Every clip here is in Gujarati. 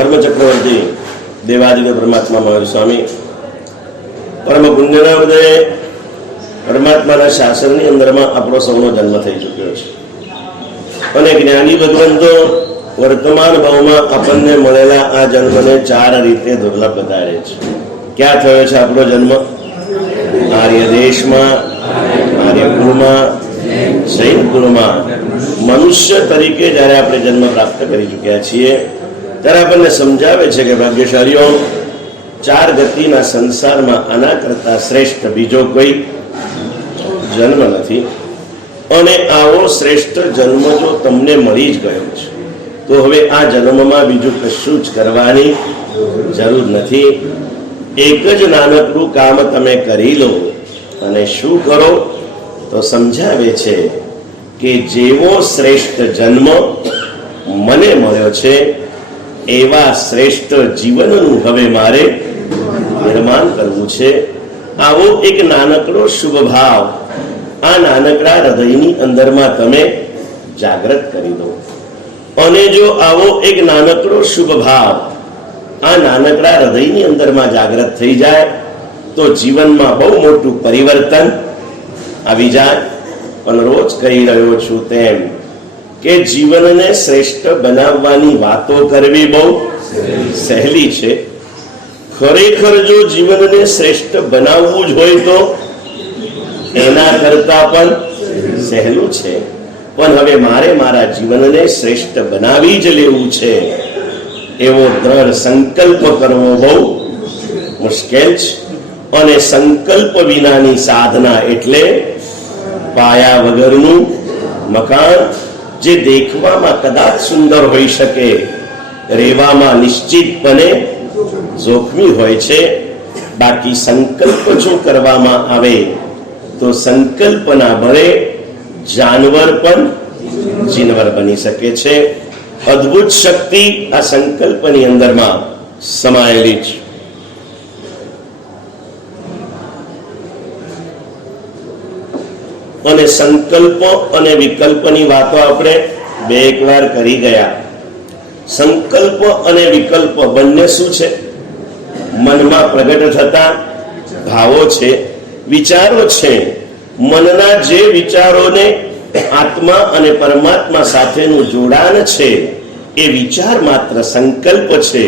धर्म चक्रवर्ती देवादिदेव परमात्मा महावीर स्वामी परम पुण्यना हृदय परमात्माना शासननी अंदरमां आपणो सौनो जन्म थई चूक्यो छे અને જ્ઞાની ભગવંતો વર્તમાન ભાવમાં આપણને મળેલા આ જન્મને ચાર રીતે દુર્લભ બતાડે છે. ક્યાં થયો છે આપણો જન્મ? આર્ય દેશમાં, આર્ય કુળમાં, જૈન કુળમાં મનુષ્ય તરીકે જ્યારે આપણે જન્મ પ્રાપ્ત કરી ચૂક્યા છીએ ત્યારે આપણને સમજાવે છે કે ભાગ્યશાળીઓ, ચાર ગતિના સંસારમાં આના કરતા શ્રેષ્ઠ બીજો કોઈ જન્મ નથી. અને આવો શ્રેષ્ઠ જન્મ જો તમને મળી જ ગયો છે તો હવે આ જન્મમાં બીજું કશું જ કરવાની જરૂર નથી. એક જ નાનકડું કામ તમે કરી લો. અને શું કરો તો સમજાવે છે કે જેવો શ્રેષ્ઠ જન્મ મને મળ્યો છે એવા શ્રેષ્ઠ જીવનનું હવે મારે નિર્માણ કરવું છે. આવો એક નાનકડો શુભ ભાવ આ નાનકડા હૃદયની અંદરમાં તમે જાગૃત કરી દો. અને જો આવો એક નાનકડો શુભ ભાવ આ નાનકડા હૃદયની અંદરમાં જાગૃત થઈ જાય તો જીવનમાં બહુ મોટું પરિવર્તન આવી જાય. પણ રોજ કહી રહ્યો છું તેમ કે જીવનને શ્રેષ્ઠ બનાવવાની વાતો કરવી બહુ સહેલી છે. ખરેખર જો જીવનને શ્રેષ્ઠ બનાવવું જ હોય તો એના કરતા પણ સહેલું છે. પણ હવે મારે મારા જીવનને શ્રેષ્ઠ બનાવી જ લેવું છે એવો દ્રઢ સંકલ્પ કરવો બહુ મુશ્કેલ છે. અને સંકલ્પ વિનાની સાધના એટલે પાયા વગરનું મકાન, જે દેખવામાં કદાચ સુંદર હોઈ શકે, રહેવામાં નિશ્ચિતપણે જોખમી હોય છે. બાકી સંકલ્પ જો કરવામાં આવે તો સંકલ્પના બળે જાનવર પણ જીનવર બની શકે છે. અદ્ભુત શક્તિ આ સંકલ્પની અંદરમાં સમાયેલી છે. અને સંકલ્પ અને વિકલ્પની વાતો આપણે બે એક વાર કરી ગયા. સંકલ્પ અને વિકલ્પ બંને શું છે? મનમાં પ્રગટ થતા ભાવો છે, વિચારો છે. મનના જે વિચારોને આત્મા અને પરમાત્મા સાથેનું જોડાણ છે એ વિચાર માત્ર સંકલ્પ છે.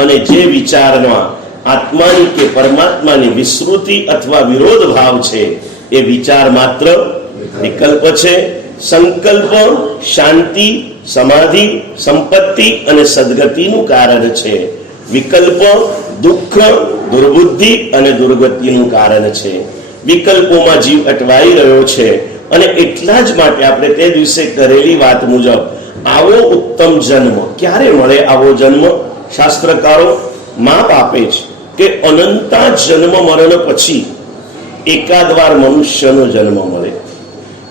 અને જે વિચારમાં આત્માની કે પરમાત્માની વિસ્મૃતિ અથવા વિરોધ ભાવ છે એ વિચાર માત્ર વિકલ્પ છે. સંકલ્પ શાંતિ, સમાધિ, સંપત્તિ અને સદગતિનું કારણ છે. વિકલ્પ દુઃખ, દુર્બુદ્ધિ અને દુર્ગતિનું કારણ છે. વિકલ્પોમાં જીવ અટવાઈ રહ્યો છે. અને એટલા જ માટે આપણે તે દિવસે કરેલી વાત મુજબ આવો ઉત્તમ જન્મ ક્યારે મળે? આવો જન્મ શાસ્ત્રકારો માપ આપે છે કે અનંતા જન્મ મરણ પછી એકાદ વાર મનુષ્યનો જન્મ મળે.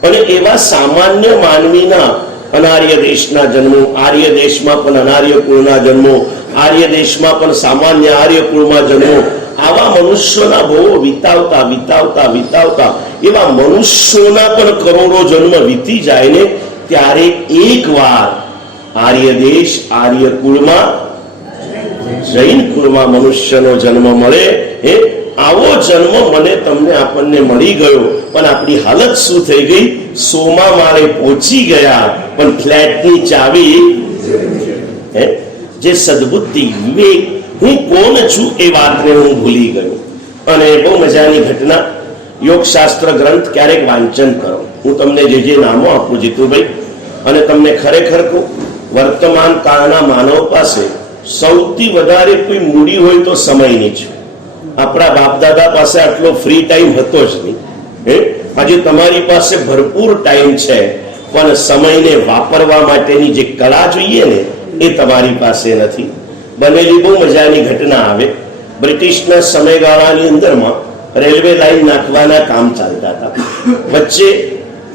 અને એવા સામાન્ય માનવીના અનાર્ય દેશના જન્મો, આર્ય દેશમાં પણ અનાર્ય કુળના જન્મો, આર્ય દેશમાં પણ સામાન્ય આર્ય કુળમાં જન્મો, આવા મનુષ્યોના બહુ વિતાવતા વિતાવતા વિતાવતા એવા મનુષ્યોના પણ કરોડો જન્મ વીતી જાય ને ત્યારે એક વાર આર્ય દેશ, આર્ય કુળમાં, જૈન કુળમાં મનુષ્યનો જન્મ મળે. આવો જન્મ મને તમને આપણને મળી ગયો. પણ આપણી હાલત શું થઈ ગઈ? 100મા માળે પહોંચી ગયા પણ ફ્લેટની ચાવી, જે સદબુદ્ધિ, વિવેક, હું કોણ છું એ વાતને હું ભૂલી ગયો. અને બહુ મજાની ઘટના, યોગશાસ્ત્ર ગ્રંથ ક્યારેક વાંચન કરો. હું તમને જે નામો આપું જીતુભાઈ, અને તમને ખરેખર કહું, વર્તમાન કાળના માનવ પાસે સૌથી વધારે કોઈ મૂડી હોય તો સમયની છે. આપણા બાપ દાદા પાસે આટલો ફ્રી ટાઈમ હતો જ નહીં. આજે તમારી પાસે ભરપૂર ટાઈમ છે, પણ સમયને વાપરવા માટેની જે કળા જોઈએ ને એ તમારી પાસે નથી. બનેલી બહુ મજાની ઘટના આવે. બ્રિટિશના સમયગાળાની અંદરમાં રેલવે લાઈન નાખવાના કામ ચાલતા હતા. વચ્ચે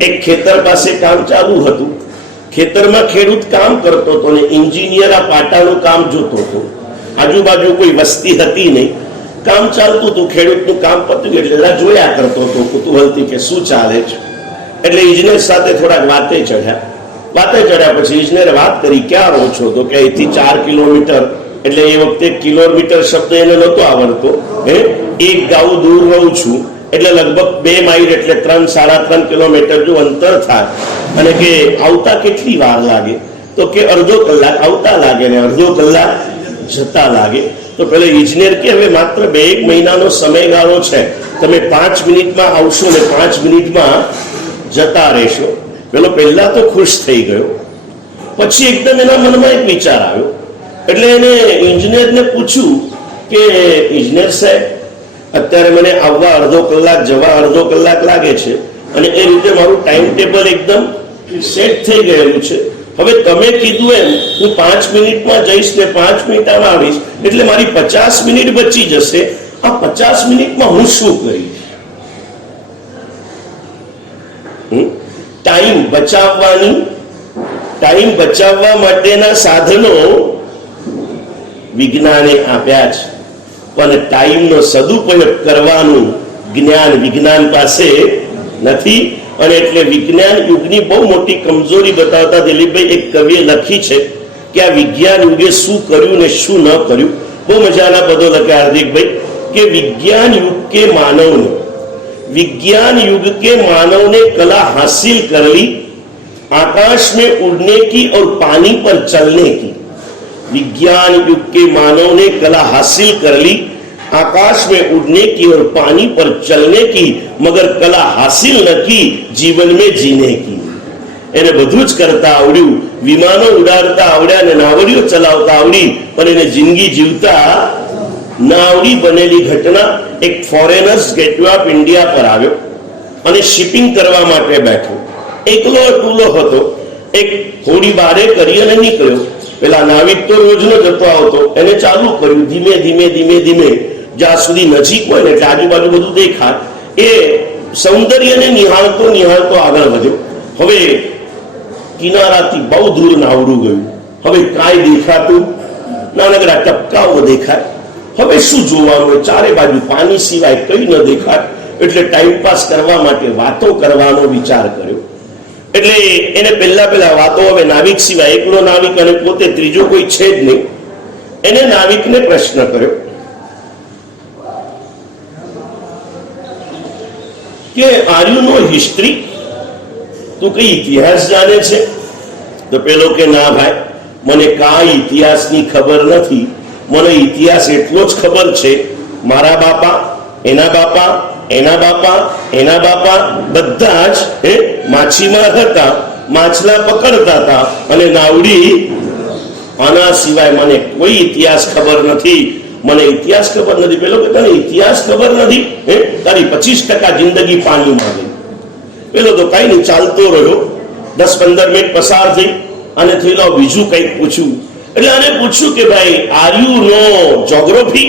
એક ખેતર પાસે કામ ચાલુ હતું. ખેતરમાં ખેડૂત કામ કરતો હતો ને એન્જિનિયર આ પાટાનું કામ જોતો હતો. આજુબાજુ કોઈ વસ્તી હતી નહીં. કામ ચાલતું હતું, ખેડૂતનું કામ પત્યું એટલે જોયા કરતો હતો કુતૂહલથી કે શું ચાલે છે. એટલે ઇજનેર સાથે થોડાક વાતે ચડ્યા. વાતે ચડ્યા પછી ઇજનેરે વાત કરી, ક્યાં રહો છો? તો કે અહીંથી 4 કિલોમીટર એટલે એ વખતે કિલોમીટર શબ્દ એને નહોતો આવડતો. એક ગાઉ દૂર રહું છું એટલે લગભગ 2 માઇલ એટલે 3-3.5 કિલોમીટર જો અંતર થાય, અને કે આવતા કેટલી વાર લાગે, તો કે અડધો કલાક આવતા લાગે ને અડધો કલાક જતા લાગે. તો પેલો ઇજનેર કે હવે માત્ર 2-1 મહિનાનો સમયગાળો છે, તમે 5 મિનિટમાં આવશો ને 5 મિનિટમાં જતા રહેશો. પેલો પહેલા તો ખુશ થઈ ગયો, પછી એકદમ એના મનમાં એક વિચાર આવ્યો. એટલે એને ઇજનેરને પૂછ્યું કે ઇજનેર સાહેબ, અત્યારે મને આવવા અડધો કલાક જવા અડધો કલાક લાગે છે, અને એ રીતે મારું ટાઈમ ટેબલ એકદમ સેટ થઈ ગયેલું છે. હવે તમે કીધું એમ હું 5 મિનિટમાં જઈશ ને 5 મિનિટમાં આવીશ, એટલે મારી 50 મિનિટ બચી જશે. આ 50 મિનિટમાં હું શું કરીશ? ટાઈમ બચાવવા માટેના સાધનો વિજ્ઞાને આપ્યા છે, પણ ટાઈમનો સદુપયોગ કરવાનું જ્ઞાન વિજ્ઞાન પાસે નથી. અને એટલે વિજ્ઞાન યુગની બહુ મોટી કમજોરી બતાવતા દિલીપભાઈ એક કવિએ લખી છે કે આ વિજ્ઞાન યુગે શું કર્યું ને શું ન કર્યું. બહુ મજાના પદો લખ્યા હાર્દિકભાઈ કે विज्ञान युग के मानव ने कला हासिल कर ली आकाश में उड़ने की और पानी पर चलने की. विज्ञान युग के मानव ने कला हासिल कर ली आकाश में उड़ने की और पानी पर चलने की, मगर कला हासिल न की जीवन में जीने की. એને બધું જ કરતા આવડ્યું, વિમાનો ઉડાડતા આવડ્યા ને નાવડીઓ ચલાવતા આવડી, પણ એને જિંદગી જીવતા નાવડી બનેલી ઘટના એક ફોરેનર્સ ગેટવે ઓફ ઇન્ડિયા પર આવ્યો અને શિપિંગ કરવા માટે બેઠો. એકલો અટુલો હતો. એક હોડી બારે કરી અને નીકળ્યો. પેલા નાવિક તો રોજનો જતો આવતો, એને ચાલુ કર્યું ધીમે ધીમે ધીમે ધીમે, જ્યાં સુધી નજીક હોય ને એટલે આજુબાજુ બધું દેખાય. એ સૌંદર્યને નિહાળતો નિહાળતો આગળ વધ્યો. હવે કિનારાથી બહુ દૂર નાવડું ગયું. હવે કાંઈ દેખાતું, નાનકડા ટપકાઓ દેખાય. હવે શું જોવાનું હોય? ચારે બાજુ પાણી સિવાય કંઈ ન દેખાય. એટલે ટાઈમપાસ કરવા માટે વાતો કરવાનો વિચાર કર્યો. એટલે એને પહેલા વાતો, હવે નાવિક સિવાય એકલો નાવિક અને પોતે ત્રીજો કોઈ છે જ નહીં. એને નાવિકને પ્રશ્ન કર્યો કે આર યુ નો હિસ્ટ્રી, તું કઈ ઇતિહાસ જાણે છે? તો પેલો કે ના ભાઈ, મને કાંઈ ઇતિહાસની ખબર નથી. મને ઇતિહાસ એટલો જ ખબર છે, મારા બાપા, એના બાપા, એના બાપા, એના બાપા બધા જ માછીમાર હતા, માછલા પકડતા હતા અને નાવડી. આના સિવાય મને કોઈ ઇતિહાસ ખબર નથી. મને ઇતિહાસ ખબર નથી. પેલો કે તને ઇતિહાસ ખબર નથી? તારી 25% જિંદગી પાણીમાં ગઈ. પેલો તો કઈ નહીં, ચાલતો રહ્યો. 10-15 મિનિટ પસાર થઈ અને થયેલો બીજું કંઈક પૂછ્યું. એટલે આને પૂછ્યું કે ભાઈ, આર યુ નો જોગ્રાફી,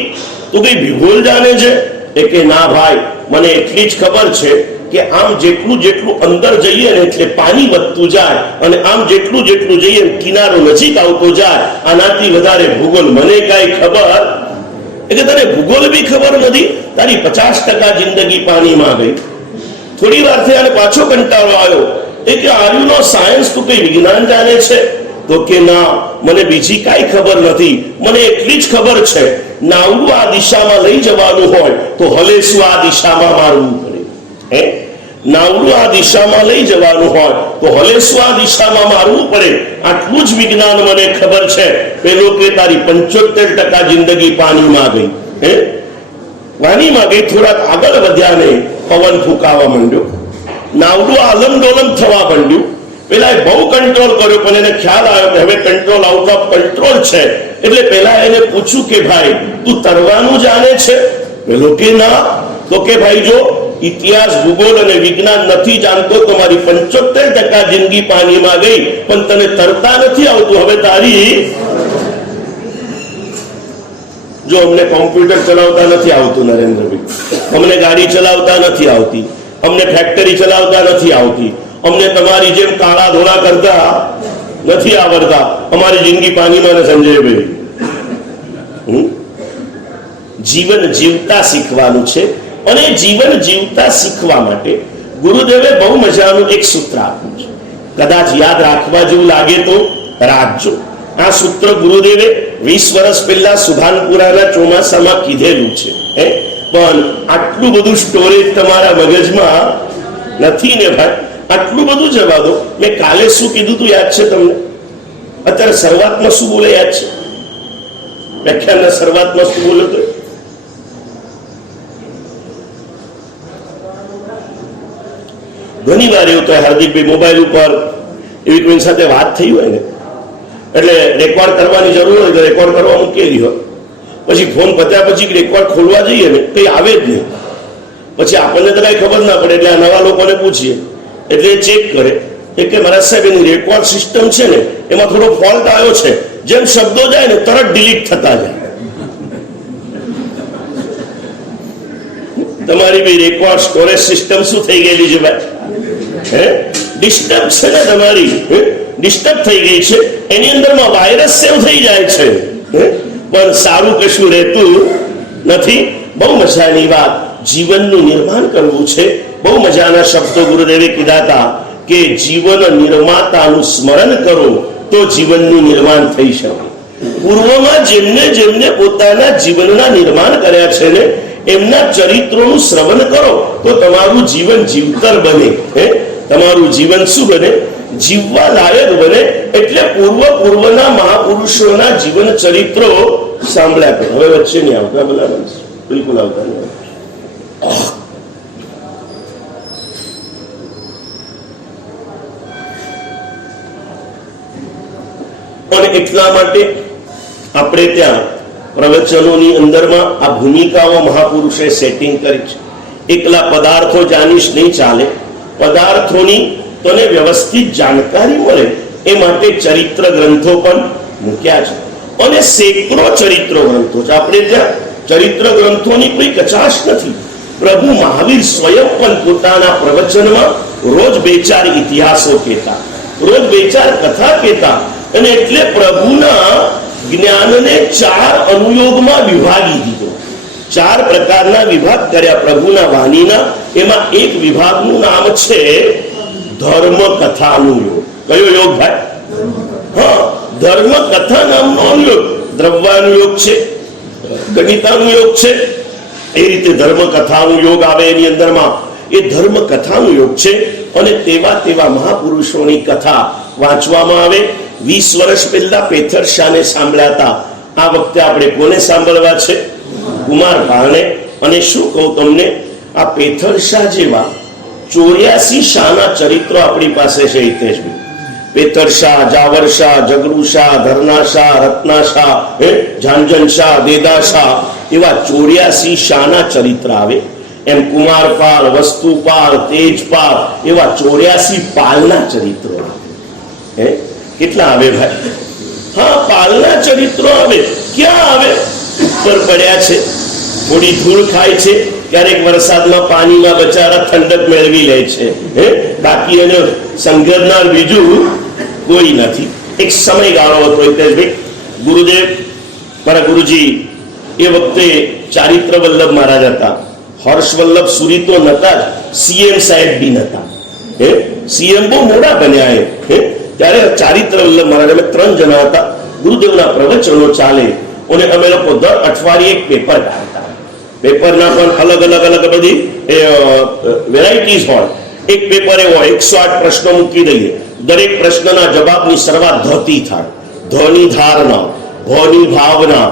તું કઈ ભૂગોળ જાણે છે? એ કે ના ભાઈ, મને એટલી જ ખબર છે કે આમ જેટલું જેટલું અંદર જઈએ ને એટલે પાણી વધતું જાય, અને આમ જેટલું જેટલું જઈએ કિનારો નજીક આવતો જાય. આનાથી વધારે ભૂગોળ મને કાંઈ ખબર. એટલે તને ભૂગોળ બી ખબર નથી, તારી 50% જિંદગી પાણીમાં ગઈ. થોડી વાર થઈ અને પાછો કંટાળો આવ્યો. એ કે આર યુ નો સાયન્સ, તું કઈ વિજ્ઞાન જાણે છે? તો કે ના, મને બીજી કાંઈ ખબર નથી. મને એટલી જ ખબર છે, નાવડું આ દિશામાં લઈ જવાનું હોય તો હલેસું આ દિશામાં મારવું પડે. નાવડું આ દિશામાં લઈ જવાનું હોય તો હલેસું આ દિશામાં મારવું પડે. આટલું જ વિજ્ઞાન મને ખબર છે. પેલો કે તારી 75% જિંદગી પાણીમાં ગઈ. પાણીમાં ગઈ. થોડાક આગળ વધ્યા ને પવન ફૂંકાવા માંડ્યો. નાવડું આલમ ડોલમ થવા માંડ્યું. પેલા બહુ કંટ્રોલ કર્યો, પણ એને ખ્યાલ આવ્યો કે હવે કંટ્રોલ આઉટ ઓફ કંટ્રોલ છે. એટલે પેલા એને પૂછ્યું કે ભાઈ, તું તરવાનું જાણે છે? પેલો કે ના. તો કે ભાઈ, જો ઇતિહાસ, ભૂગોળ અને વિજ્ઞાન નથી જાણતો તો મારી 75% જિંદગી પાણીમાં ગઈ, પણ તને તરતા નથી આવતું. હવે તારી, જો અમને કોમ્પ્યુટર ચલાવતા નથી આવતું નરેન્દ્રભાઈ, અમને ગાડી ચલાવતા નથી આવતી, અમને ફેક્ટરી ચલાવતા નથી આવતી, અમને તમારી જેમ કાળા ધોળા કરતા નથી આવડતા. અમારી જિંદગી પાણીમાં સંજયભાઈ. જીવન જીવતા શીખવાનું છે, અને જીવન જીવતા શીખવા માટે ગુરુદેવે બહુ મજાનું એક સૂત્ર આપ્યું છે. કદાચ યાદ રાખવા જેવું લાગે તો રાખજો. આ સૂત્ર ગુરુદેવે 20 વર્ષ પહેલા સુભાનપુરાના ચોમાસામાં કીધેલું છે, પણ આટલું બધું સ્ટોરેજ તમારા મગજમાં નથી ને ભાઈ. આટલું બધું જવા દો. મેં કાલે શું કીધું તું યાદ છે તમને? અત્યારે શરૂઆતમાં શું બોલે યાદ છે? વ્યાખ્યાનના શરૂઆતમાં શું બોલે તો? ઘણી વાર એવું કહે હાર્દિકભાઈ, મોબાઈલ ઉપર એવી કોઈ સાથે વાત થઈ હોય ને, એટલે રેકોર્ડ કરવાની જરૂર હોય તો રેકોર્ડ કરવા મૂકેલી હોય, પછી ફોન પત્યા પછી રેકોર્ડ ખોલવા જઈએ ને કંઈ આવે જ નહીં. પછી આપણને તો કઈ ખબર ના પડે, એટલે આ નવા લોકોને પૂછીએ એટલે એ ચેક કરે કે મારા સાહેબ એની રેકોર્ડ સિસ્ટમ છે ને એમાં થોડો ફોલ્ટ આવ્યો છે, જેમ શબ્દો જાય ને તરત ડિલીટ થતા જાય. તમારી બી રેકોર્ડ સ્ટોરેજ સિસ્ટમ શું થઈ ગયેલી છે ભાઈ? ડિસ્ટર્બ છે ને, તમારી ડિસ્ટર્બ થઈ ગઈ છે. એની અંદરમાં વાયરસ સેવ થઈ જાય છે, પણ સારું કશું રહેતું નથી. બહુ મજાની વાત. જીવનનું નિર્માણ કરવું છે. બહુ મજાના શબ્દો ગુરુદેવે કીધા હતા કે જીવન નિર્માતાનું સ્મરણ કરો તો જીવનનું નિર્માણ થઈ શકે. પૂર્વમાં જેમને જેમને પોતાના જીવનના નિર્માણ કર્યા છે ને એમના ચરિત્રોનું શ્રવણ કરો તો તમારું જીવન જીવતર બને. તમારું જીવન શું બને? જીવવા લાયક બને. એટલે પૂર્વના મહાપુરુષોના જીવન ચરિત્રો સાંભળ્યા કરો. હવે વચ્ચે નહીં આવતા, બરાબર? બિલકુલ આવતા નહીં. અને એટલા માટે આપણે ત્યાં પ્રવચનોની અંદરમાં આ ભૂમિકાઓ મહાપુરુષે સેટિંગ કરી છે. એકલા પદાર્થો જાણીશ નહીં ચાલે. પદાર્થોની તને વ્યવસ્થિત જાણકારી મળે એ માટે ચરિત્ર ગ્રંથો પણ મૂક્યા છે, અને સેંકડો ચરિત્ર ગ્રંથો છે. આપણે ત્યાં ચરિત્ર ગ્રંથોની કોઈ કચાશ નથી. પ્રભુ મહાવીર સ્વયં પણ પોતાના પ્રવચનમાં રોજ 2-4 ઇતિહાસો કહેતા, રોજ 2-4 કથા કહેતા. અને એટલે પ્રભુના જ્ઞાનને 4 અનુયોગમાં વિભાગી દીધો. 4 પ્રકારના વિભાગ કર્યા પ્રભુના વાણીના. એમાં એક વિભાગનું નામ છે ધર્મ કથાનુયોગ. કયો યોગ ભાઈ? હા, ધર્મ કથા નામનો અનુયોગ. દ્રવ્યાનુયોગ છે, ગણિતાનુયોગ છે, એ રીતે ધર્મ કથાનું યોગ આવે એની અંદરમાં. એ ધર્મ કથાનું યોગ છે. અને તેવા મહાપુરુષોની કથા વાંચવામાં આવે. 20 વર્ષ પહેલા પેથર શાહને સાંભળ્યા હતા. આ વખતે આપણે કોને સાંભળવા છે? કુમારપાળને. અને શું કહું તમને, આ પેથર શાહ જેવા 84 શાહના ચરિત્રો આપણી પાસે છે. હિતેશભાઈ, પેથર શાહ, જાવર શાહ, જગરૂ શાહ, ધરના શાહ, રત્ના શાહ, ઝાંઝન શાહ, દેદા શાહ, એવા 84 શાહના ચરિત્ર આવે. એમ કુમારપાળ, વસ્તુપાળ, તેજપાળ, એવા 84 પાલના ચરિત્રો આવે. કેટલા આવે ભાઈ? હા, પાલના ચરિત્રો આવે. ક્યાં આવે? ઉપર પડ્યા છે, થોડી ધૂળ ખાય છે, ક્યારેક વરસાદમાં પાણીમાં બચારા ઠંડક મેળવી લે છે. બાકી એને સંઘરનાર બીજું કોઈ નથી. એક સમયગાળો હતો હિતેશભાઈ, ગુરુદેવ મારા ગુરુજી એ વખતે ચારિત્ર વલ્લભ મહારાજ હતા. હર્ષવલ્લભ સુરી તો નતા જ, સીએમ સાહેબ બી નતા. સીએમ બહુ મોડા બન્યા. ત્યારે ચારિત્ર વલ્લભ મહારાજ, અમે 3 જણા હતા. ગુરુદેવના પ્રવચનો ચાલે અને અમે લોકો દર અઠવાડિયે એક પેપર કાઢતા. પેપરના પણ અલગ બધી વેરાયટીઝ હોય. એક પેપર એવો 108 પ્રશ્નો મૂકી દઈએ. દરેક પ્રશ્નના જવાબની શરૂઆત ધથી થાય. ધની ધારણા, ભની ભાવના,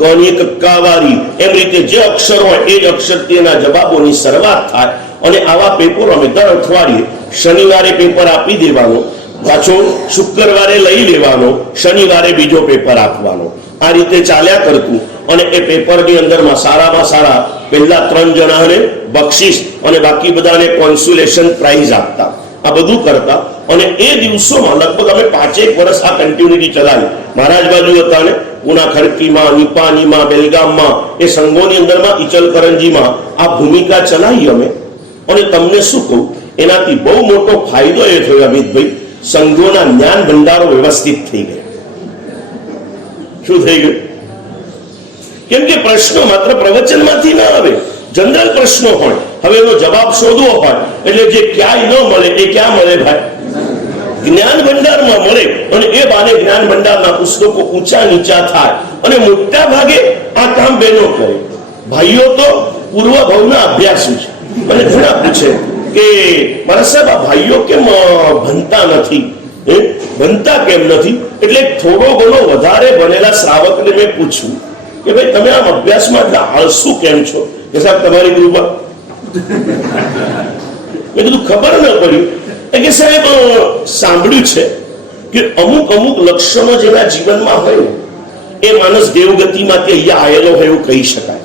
કની કક્કાવારી, એમ રીતે જે અક્ષર હોય એ જ અક્ષરથી એના જવાબોની શરૂઆત થાય. અને આવા પેપરો અમે દર અઠવાડિયે શનિવારે પેપર આપી દેવાનો, પાછો શુક્રવારે લઈ લેવાનો, શનિવારે બીજો પેપર આપવાનો. આ રીતે ચાલ્યા કરતું. અને એ પેપરની અંદરમાં સારામાં સારા પહેલા 3 જણાને બક્ષિસ અને બાકી બધાને કોન્સ્યુલેશન પ્રાઇઝ આપતા. આ બધું કરતા. અને એ દિવસોમાં લગભગ અમે 5-1 વર્ષ આ કન્ટિન્યુટી ચલાવી. મહારાજ બાજુ હતા ને પુના ખડકીમાં, નિપાનીમાં, બેલગામમાં, એ સંઘોની અંદરમાં, ઇચલકરંજીમાં આ ભૂમિકા ચલાવી અમે. અને તમને શું કહું, એનાથી બહુ મોટો ફાયદો એ થયો અમિતભાઈ, સંઘોના જ્ઞાન ભંડારો વ્યવસ્થિત થઈ ગયા. શું થઈ ગયું? કેમ કે પ્રશ્નો માત્ર પ્રવચનમાંથી ના આવે, જનરલ પ્રશ્નો હોય. હવે એનો જવાબ શોધવો હોય એટલે જે ક્યાંય ન મળે એ ક્યાં મળે ભાઈ? જ્ઞાન ભંડારમાં મળે અને એ બાને જ્ઞાન ભંડારના પુસ્તકો ઊંચા નીચા થાય અને મોટા ભાગે આ કામ બહેનો કરે. ભાઈઓ તો પૂર્વ ભાવના અભ્યાસુ છે અને ઘણા પૂછે કે મારા સાહેબ આ ભાઈઓ કેમ ભણતા નથી, ભણતા કેમ નથી? એટલે થોડો ઘણો વધારે ભણેલા શ્રાવકને મેં પૂછ્યું કે ભાઈ તમે આમ અભ્યાસમાં એટલા આળસુ કેમ છો? કે સાહેબ તમારી કૃપા. મેં કીધું ખબર ન પડ્યું. કે સાહેબ સાંભળ્યું છે કે અમુક અમુક લક્ષણો જેના જીવનમાં હોય ને એ માણસ દેવગતિમાંથી અહીંયા આવેલો હોય એવું કહી શકાય.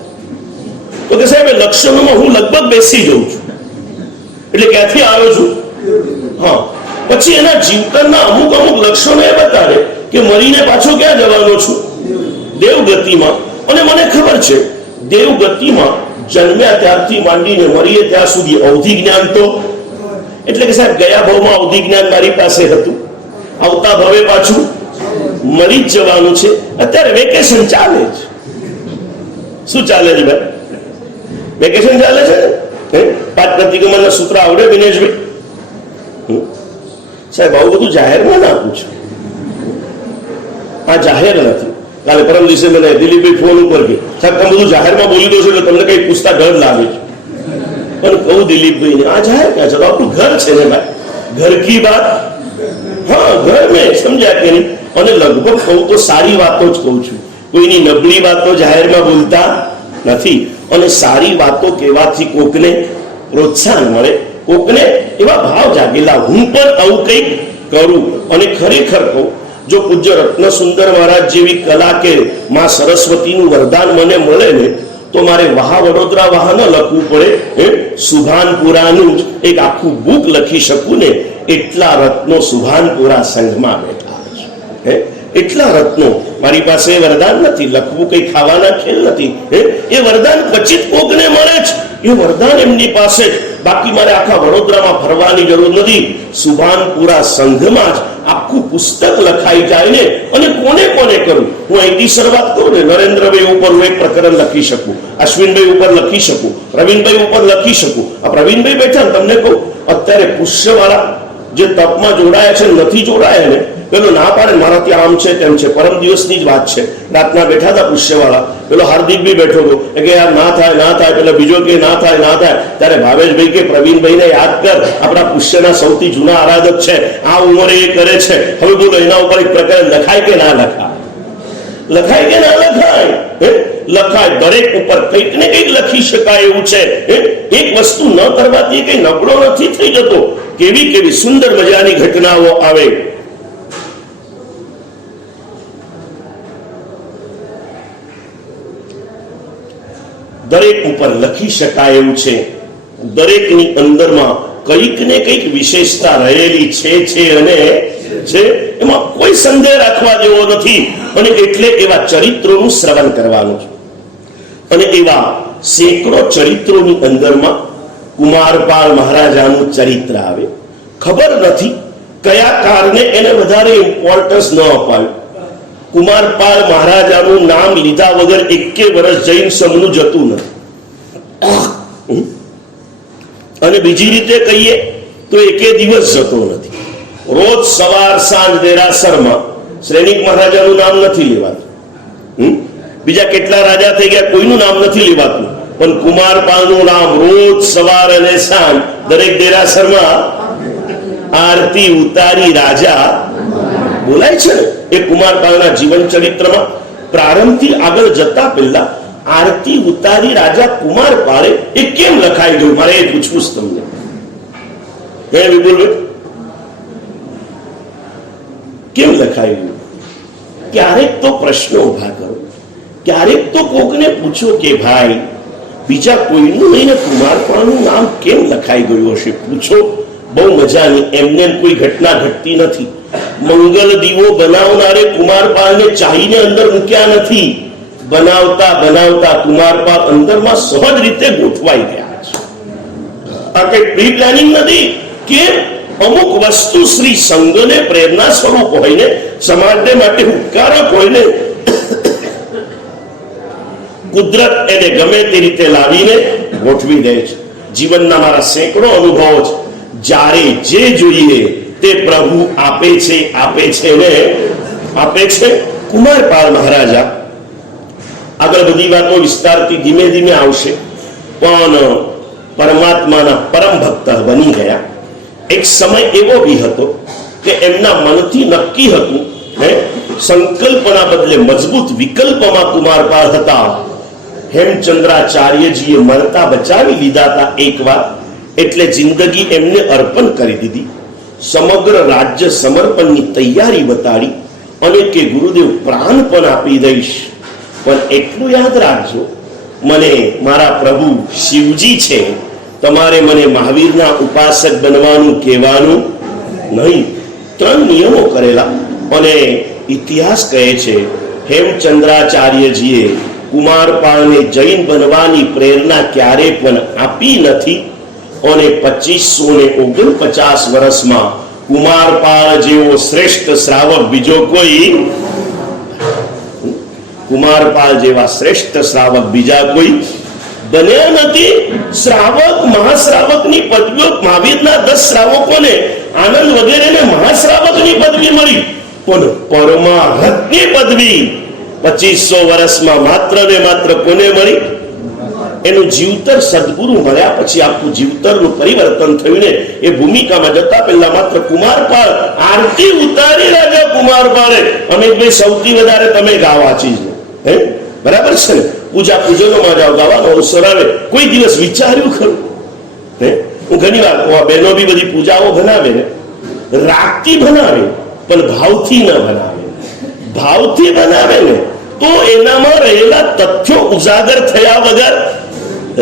તો કે સાહેબ એ લક્ષણોમાં હું લગભગ બેસી જઉં છું. એટલે ક્યાંથી આવ્યો છું? હા. પછી એના જીવતરના અમુક અમુક લક્ષણો એ બતાવે કે મરીને પાછો ક્યાં જવાનો છું? દેવગતિમાં. અને મને ખબર છે દેવગતિમાં જન્મ્યા ત્યારથી માંડીને મરીએ ત્યાં સુધી અવધિ જ્ઞાન તો એટલે કે સાહેબ ગયા ભાવમાં અવધિ જ્ઞાન મારી પાસે હતું, આવતા ભાવે પાછું મરી જ જવાનું છે. અત્યારે વેકેશન ચાલે છે. શું ચાલે છે ભાઈ? વેકેશન ચાલે છે ને. 5 પ્રતિક્રમણના સૂત્ર આવડે દિનેશભાઈ? સાહેબ આવું બધું જાહેરમાં ના પૂછો. આ જાહેર નથી. કાલે પરમ દિવસે મને દિલીપભાઈ ફોન ઉપર કે સાહેબ તમે બધું જાહેરમાં બોલી દો છો એટલે તમને કઈ પૂછતા ડર લાગે છે. પણ કહું દિલીપભાઈ ને આ જાહેર ક્યાં છે? આપણું ઘર છે ને ભાઈ, ઘર કી બાત. હા ઘર મેં સમજ્યા કે નહીં. અને લગભગ કહું તો સારી વાતો જ કહું છું, કોઈની નબળી વાતો જાહેરમાં બોલતા નથી. અને સારી વાતો કહેવાથી કોકને પ્રોત્સાહન મળે, કોકને એવા ભાવ જાગેલા હું પણ આવું કંઈક કરું. અને ખરેખર કહું જો પૂજ્ય રત્ન સુંદર મહારાજ જેવી કલા કે માં સરસ્વતીનું વરદાન મને મળે ને તો મારે વહા વડોદરા વહા ન લખવું પડે, સુભાનપુરાનું જ એક આખું બુક લખી શકું ને. એટલા રત્નો સુભાનપુરા સંઘમાં બેઠા છે. એટલા રત્નો મારી પાસે વરદાન નથી, લખવું કઈ ખાવાના ખેલ નથી. એ વરદાન ક્વચિત કોકને મળે છે, એ વરદાન એમની પાસે. બાકી મારે આખા વડોદરામાં ફરવાની જરૂર નથી. સુભાનપુરા સંઘમાં જ આખું પુસ્તક લખાઈ જાય ને. અને કોને કોને કરું? હું અહીંથી શરૂઆત કરું ને નરેન્દ્રભાઈ ઉપર હું એક પ્રકરણ લખી શકું, અશ્વિનભાઈ ઉપર લખી શકું, પ્રવીણભાઈ ઉપર લખી શકું. આ પ્રવીણભાઈ બેઠા તમને કહું અત્યારે પુષ્યવાળા જે તપમાં જોડાયા છે નથી જોડાયા ને પેલો ના પાડે મારા ત્યાં આમ છે તેમ છે. પરમ દિવસની જ વાત છે, રાતના બેઠા હતા પુષ્યવાળા, પેલો હાર્દિક બી બેઠો હતો કે યાર ના થાય ના થાય, પેલા બીજો કે ના થાય ના થાય. ત્યારે ભાવેશભાઈ કે પ્રવીણભાઈને યાદ કર, આપણા પુષ્યના સૌથી જૂના આરાધક છે, આ ઉંમરે એ કરે છે. હવે બોલો એના ઉપર એક પ્રકરણ લખાય કે ના લખાય? લખાય કે ના લખાય? લખાય. દરેક ઉપર કંઈક ને કંઈક લખી શકાય એવું છે. એક વસ્તુ ન કરવાથી કઈ નબળો નથી થઈ જતો. કેવી કેવી સુંદર મજાની ઘટનાઓ આવે. દરેક ઉપર લખી શકાય એવું છે. દરેકની અંદરમાં કંઈક ને કંઈક વિશેષતા રહેલી છે અને છે, એમાં કોઈ સંદેહ રાખવા જેવો નથી. અને એટલે એવા ચરિત્રોનું શ્રવણ કરવાનું છે. અને એવા સેંકડો ચરિત્રોની અંદરમાં કુમારપાળ મહારાજાનું ચરિત્ર આવે. ખબર નથી કયા કારણે એને વધારે ઇમ્પોર્ટન્સ ન અપાયું. કુમારપાળ મહારાજાનું નામ લીધા વગર 1 વર્ષ જૈન સમનું જતું નથી. અને બીજી રીતે કહીએ તો 1 દિવસ જતો નથી. રોજ સવાર સાંજ દેરાસરમાં શ્રેનિક મહારાજાનું નામ નથી લેવાતું. બીજા કેટલા રાજા થઈ ગયા કોઈનું નામ નથી લેવાતું, પણ કુમારપાળનું નામ રોજ સવાર અને સાંજ દરેક દેરાસરમાં આરતી ઉતારી રાજા બોલાય છે ને. એ કુમારપાળના જીવન ચરિત્રમાં પ્રારંભથી આગળ જતા પહેલા આરતી ઉતારી રાજા કુમારપાળે એ કેમ લખાઈ ગયું મારે એ પૂછવું છે તમને. હે વિપુલભાઈ કેમ લખાઈ ગયું? ક્યારેક તો પ્રશ્નો ઉભા કરો, ક્યારેક તો કોકને પૂછો કે ભાઈ બીજા કોઈનું નહીં ને કુમારપાળનું નામ કેમ લખાઈ ગયું હશે? પૂછો. બહુ મજાની એમને કોઈ ઘટના ઘટતી નથી. મંગલ દીવો બનાવનારે કુમારપાળને ચાહીને અંદર મૂક્યા નથી. બનાવતા બનાવતા કુમારપાળ અંદરમાં સહજ રીતે ગોઠવાઈ ગયા છે. આ કઈ પ્રી પ્લાનિંગ નથી. કે અમુક વસ્તુ શ્રી સંઘને પ્રેરણા સ્વરૂપ હોય ને, સમાજને માટે ઉપકારક હોય ને, કુદરત એને ગમે તે રીતે લાવીને ગોઠવી દે છે. જીવનના મારા સેંકડો અનુભવો છે. જ્યારે જે જોઈએ તે પ્રભુ આપે છે ને આપે છે. કુમારપાળ મહારાજા આગળ બધી વાતો વિસ્તારથી ધીમે ધીમે આવશે, પણ પરમાત્માના પરમ ભક્ત બની ગયા. એક સમય એવો બી હતો કે એમના મનથી નક્કી હતું, સંકલ્પના બદલે મજબૂત વિકલ્પમાં કુમારપાળ હતા. હેમચંદ્રાચાર્યજીએ મરતા બચાવી લીધા હતા એક વાર, એટલે જિંદગી એમને અર્પણ કરી દીધી. સમગ્ર રાજ્ય સમર્પણની તૈયારી બતાડી અને કે ગુરુદેવ પ્રાણ પણ આપી દઈશ, પણ એટલું યાદ રાખજો, મને મારા પ્રભુ શિવજી છે, તમારે મને મહાવીરના ઉપાસક બનવાનું કહેવાનું નહીં. 3 નિયમો કરેલા. અને ઇતિહાસ કહે છે હેમચંદ્રાચાર્યજીએ કુમારપાળને જૈન બનવાની પ્રેરણા ક્યારે પણ આપી નથી. અને 2549 વર્ષમાં કુમારપાળ જેવો શ્રેષ્ઠ શ્રાવક બીજો કોઈ, કુમારપાળ જેવા શ્રેષ્ઠ શ્રાવક બીજા કોઈ બન્યા નથી. શ્રાવક મહાશ્રાવકની પદવીઓ, મહાવીરના 10 શ્રાવકોને આનંદ વગેરેને મહાશ્રાવકની પદવી મળી, પણ પરમાહતની પદવી 2500 વર્ષમાં માત્ર ને માત્ર કોને મળી? એનું જીવતર સદગુરુ મળ્યા પછી આખું જીવતરનું પરિવર્તન થયું ને. એ ભૂમિકામાં જતા પહેલા માત્ર કુમારપાળ આરતી ઉતારી રાજા કુમારપાળે, અમે ભાઈ સૌથી વધારે તમે ગાવા ચીજ, બરાબર છે ને? પૂજા પૂજનોમાં જાઓ, ગાવાનો અવસર આવે, કોઈ દિવસ વિચાર્યું ખરું? હું ઘણી વાર બહેનો બી બધી પૂજાઓ બનાવે ને, રાગથી બનાવે પણ ભાવથી ન બનાવે. ભાવથી બનાવે ને તો એનામાં રહેલા તથ્યો ઉજાગર થયા વગર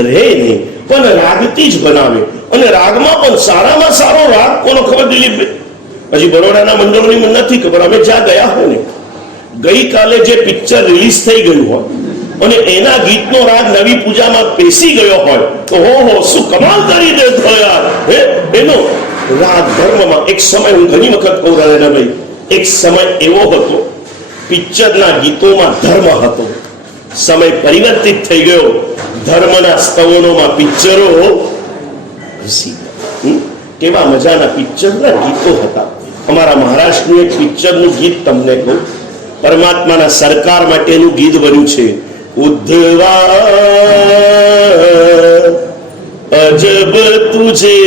રહે નહીં, પણ રાગથી જ બનાવે. અને રાગમાં પણ સારામાં સારો રાગ કોનો ખબર? દિલીપભાઈ, હજી બરોડાના મંડળોની મને નથી ખબર, અમે જ્યાં ગયા હોય ને, ગઈકાલે જે પિક્ચર રિલીઝ થઈ ગયું હોય અને એના ગીતનો રાગ નવી પૂજામાં પેસી ગયો હોય તો હો શું કમાલ કરી દેતો યાર. એનો રાગ ધર્મમાં એક સમય, હું ઘણી વખત કહું ભાઈ, એક સમય એવો હતો પિક્ચરના ગીતોમાં ધર્મ હતો. સમય પરિવર્તિત થઈ ગયો, ધર્મના સ્તવનોમાં પિક્ચરો ઘૂસી ગયા. કેવા મજાના પિક્ચરના ગીતો હતા. અમારા મહારાષ્ટ્રનું એક પિક્ચરનું ગીત તમને કહું, પરમાત્માના સરકાર માટેનું ગીત બન્યું છે. ઉદ્ધવા અજબ તુજે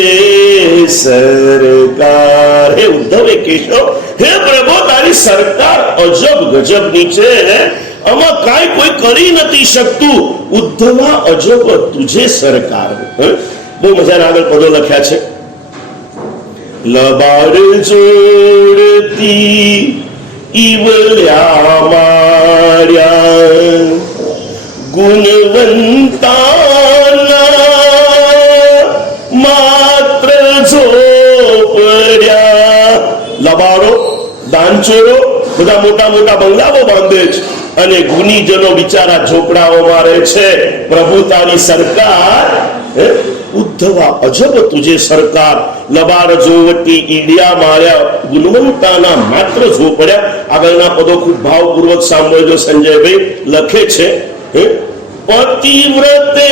સરકાર. હે ઉદ્ધવ, એ કેશવ, હે પ્રભુ તારી સરકાર અજબ ગજબની છે, આમાં કાંઈ કોઈ કરી નથી શકતું. ઉદ્ધવા અજબ તુજે સરકાર. બહુ મજાના આગળ પદો લખ્યા છે. લબાડ જોડતી ઈવલ્યા માર્યા ગુણવંતાના માત્ર ઝોપડ્યા. લબાડો, દાનચોરો બધા મોટા મોટા બંગલાઓ બાંધે છે અને ગુનીજનો બિચારા ઝોપડાઓમાં રહે છે. પ્રભુ તારી સરકાર, ઉદ્ધવા અજબ તુજે સરકાર. લબાડ જોવટી ઈડિયા માર્યા ગુણવંતાના માત્ર ઝોપડ્યા. આગળના પદો ખૂબ ભાવપૂર્વક સાંભળજો સંજયભાઈ. લખે છે પતિવ્રતે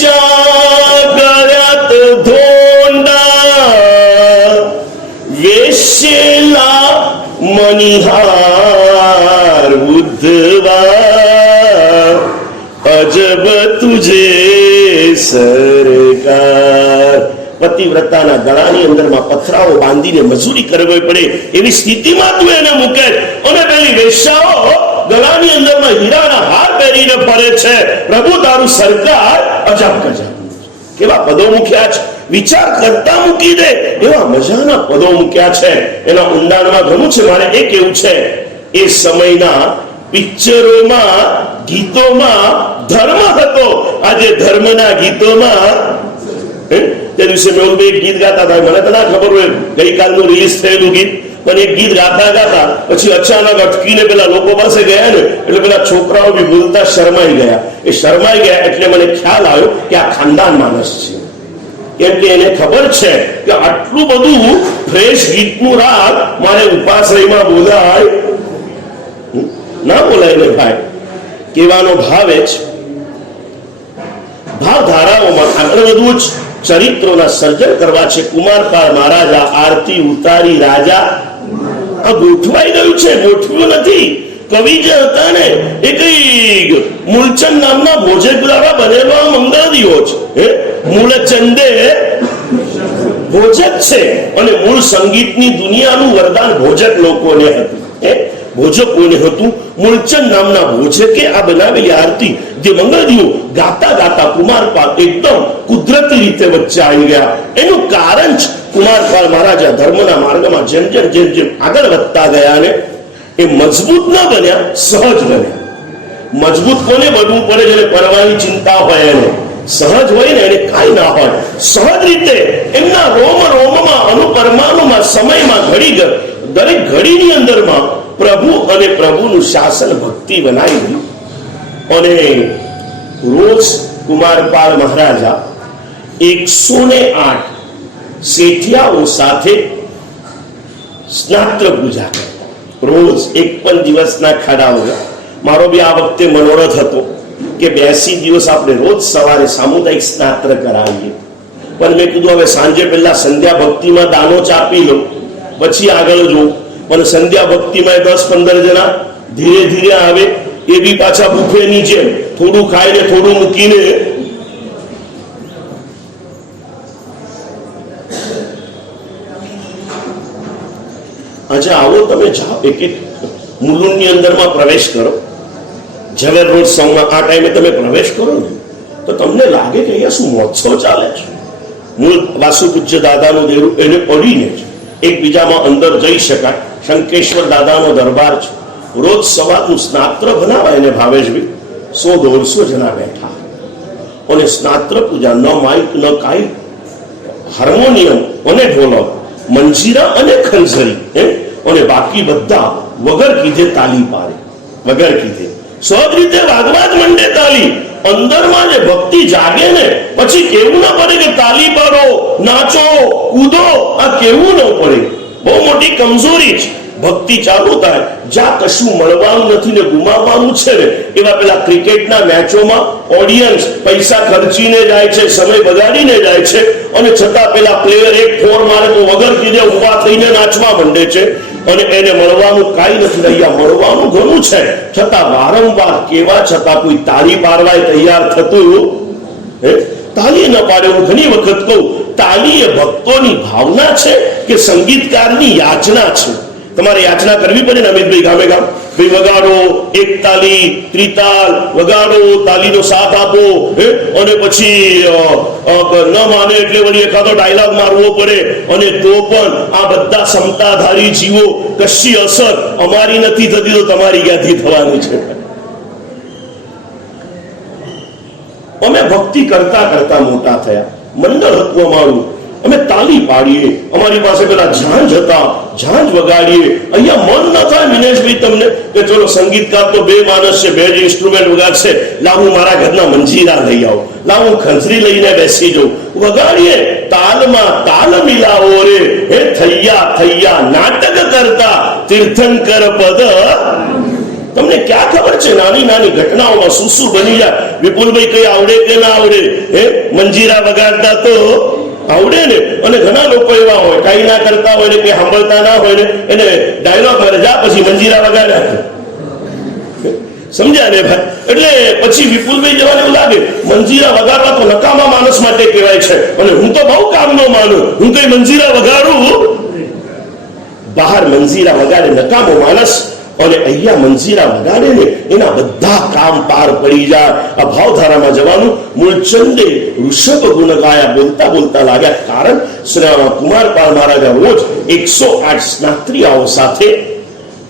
ચાગળ્યાત ધોંડા વેશેલા મનિહાર ઉદ્ધવા અજબ તુજે સરકાર. પતિવ્રતાના ગળાની અંદરમાં પથરાઓ બાંધીને મજૂરી કરવી પડે એવી સ્થિતિમાં તું એને મૂકે, અને પેલી વેશ્યાઓ ગળાની અંદરમાં હીરાના હાર પહેરીને ફરે છે. પ્રભુ તારું સરકાર અજબ ગજબ. કેવા પદો મૂક્યા છે, વિચાર કરતા મૂકી દે એવા મજાના પદો મૂક્યા છે. એના ઊંડાણમાં ઘણું છે. મારે એ કેવું છે, એ સમયના પિક્ચરોમાં, ગીતોમાં ધર્મ હતો. આજે ધર્મના ગીતોમાં, તે દિવસે મેહુલભાઈ એક ગીત ગાતા હતા, મને તો ના ખબર હોય, ગઈકાલનું રિલીઝ થયેલું ગીત, પણ એક ગીત ગાતા ગાતા પછી અચાનક અટકીને પેલા લોકો પાસે ગયા ને, એટલે પેલા છોકરાઓ બી બોલતા શરમાઈ ગયા. એ શરમાઈ ગયા એટલે મને ખ્યાલ આવ્યો કે આ ખાનદાન માણસ છે. કેમ કે એને ખબર છે કે આટલું બધું ફ્રેશ ગીતનું રાગ મારે ઉપાશ્રયમાં બોલાય ના બોલાય ને ભાઈ. કહેવાનો ભાવ એ જ, ભાવ ધારાઓમાં આગળ વધવું જ ચરિત્રોના સર્જન કરવા છે. કુમારપાળ મહારાજા આરતી ઉતારી રાજા. આ ગોઠવાઈ ગયું છે, ગોઠવ્યું નથી. કવિ જે હતા ને એ કઈ મૂળચંદ નામના ભોજક દ્વારા બનેલો મંગળ દીવો છે. મૂળચંદે ભોજક છે અને મૂળ સંગીતની દુનિયાનું વરદાન ભોજક લોકોને હતું. ભોજકોને હતું. મૂળચંદ નામના ભોજકે આ બનાવેલી આરતી જે મંગળ દીવો ગાતા ગાતા કુમારપાળ એકદમ કુદરતી રીતે વચ્ચે આવી ગયા. એનું કારણ જ કુમારપાળ મહારાજા ધર્મના માર્ગમાં જેમ જેમ જેમ જેમ આગળ વધતા ગયા ને એ મજબૂત ન બન્યા, સહજ બન્યા. મજબૂત કોને બનવું પડે? જેને પરવાની ચિંતા હોય એને. સહજ હોય ને એને કાંઈ ના હોય. સહજ રીતે એમના રોમ રોમમાં અનુપરમાણુમાં સમયમાં ઘડી દરેક ઘડીની અંદરમાં પ્રભુ અને પ્રભુનું શાસન ભક્તિ બનાવી ગયું. અને રોજ કુમારપાળ મહારાજા 108 શેઠિયાઓ સાથે સ્નાત્ર પૂજા કરે. રોજ એક પણ દિવસના ખાડા વગર. મારો બી આ વખતે મનોરથ હતો કે 80 દિવસ આપણે રોજ સવારે સામુદાયિક સ્નાત્ર કરાવીએ. પણ મેં કીધું હવે સાંજે પહેલા સંધ્યા ભક્તિમાં દાનો ચાપી લો, પછી આગળ જોઉં. પણ સંધ્યા ભક્તિમાં 10-15 જણા ધીરે ધીરે આવે, એ બી પાછા બુફે નીચે થોડું ખાઈને થોડું મૂકીને. આજે આવો તમે જાઓ એક એક મુલુંડની અંદરમાં પ્રવેશ કરો. ઝવેર રોડ સંઘમાં આ ટાઈમે તમે પ્રવેશ કરો ને તો તમને લાગે કે અહીંયા શું મહોત્સવ ચાલે છે. મૂળ વાસુપૂજ્ય દાદાનું દેરું એને પડીને જ એકબીજામાં અંદર જઈ શકાય. શંકેશ્વર દાદાનો દરબાર છે. રોજ સવારનું સ્નાત્ર બનાવાય ને ભાવેશભાઈ 100-150 જણા બેઠા અને સ્નાત્ર પૂજા. ન માઇક ન કાઈ, હાર્મોનિયમ અને ઢોલક, મંજીરા અને ખંજરી, અને બાકી બધા વગર કીધે તાલી પાડે. વગર કીધે સહજ રીતે વાગવા જ મંડે તાલી. અંદરમાં જે ભક્તિ જાગે ને પછી કેવું ના પડે કે તાલી પાડો, નાચો, કૂદો. આ કેવું ન પડે. બહુ મોટી કમજોરી છે. ભક્તિ ચાલુ થાય જ્યાં કશું મળવાનું નથી ને ગુમાવવાનું છે ને એવા પેલા ક્રિકેટના મેચોમાં ઓડિયન્સ પૈસા ખર્ચીને જાય છે, સમય બગાડીને જાય છે, અને છતાં પેલા પ્લેયર એક ફોર મારે તો વગર કીધે ઉભા થઈને નાચવા માંડે છે અને એને મળવાનું કાંઈ નથી. અહીંયા મળવાનું ઘણું છે, છતાં વારંવાર કેવા છતાં કોઈ તાળી પાડવા તૈયાર થતું. તાળી ન પાડે. હું ઘણી વખત કહું તાળી એ ભક્તોની ભાવના છે કે સંગીતકારની યાચના છે. તમારે યાચના કરવી પડે ને અમિતભાઈ, ગામે ગામ ભાઈ વગાડો, એક તાલી, ત્રિતાલ વગાડો, તાલીનો સાથ આપો, અને પછી ન માને એટલે વળી એકાદો ડાયલોગ મારવો પડે. અને તો પણ આ બધા ક્ષમતાધારી જીવો કશી અસર અમારી નથી થતી તો તમારી ક્યાંથી થવાની છે? અમે ભક્તિ કરતા કરતા મોટા થયા. મંડળ હતું અમારું. અમે તાલી પાડીએ. અમારી પાસે પેલા ઝાંઝ હતા, ઝાંઝ વગાડીએ. અહીંયા મન ન થાય મિનેશભાઈ તમને કે ચલો સંગીતકાર તો બે માણસ છે, બે જ ઇન્સ્ટ્રુમેન્ટ વગાડશે, લાવું મારા ઘરના મંજીરા લઈ આવો, લાવું ખંજરી લઈને બેસી જાઉં, વગાડીએ. તાલમાં તાલ મિલાવો રે, હે થૈયા થૈયા નાટક કરતા તીર્થંકર પદ. તમને ક્યાં ખબર છે નાની નાની ઘટનાઓમાં શું શું બની જાય. વિપુલભાઈ કઈ આવડે કે ના આવડે? મંજીરા વગાડતા તો આવડે ને. અને ઘણા લોકો એવા હોય કઈ ના કરતા હોય ને કઈ સાંભળતા ના હોય ને એને ડાયલોગ મારે જા પછી મંજીરા વગાડ્યા. સમજ્યા ને ભાઈ? એટલે પછી વિપુલભાઈ જવાને એવું લાગે મંજીરા વગાડવા તો નકામા માણસ માટે કહેવાય છે, અને હું તો બહુ કામનો માનું, હું કઈ મંજીરા વગાડું? બહાર મંજીરા વગાડે નકામો માણસ, અને અહીંયા મંજીરા વગાડે ને એના બધા કામ પાર પડી જાય. આ ભાવધારામાં જવાનું. મૂળચંદે ઋષભ ગુણ ગાયા, બોલતા બોલતા લાગ્યા. કારણ કુમારપાળ મહારાજા રોજ 108 સ્નાત્રિયાઓ સાથે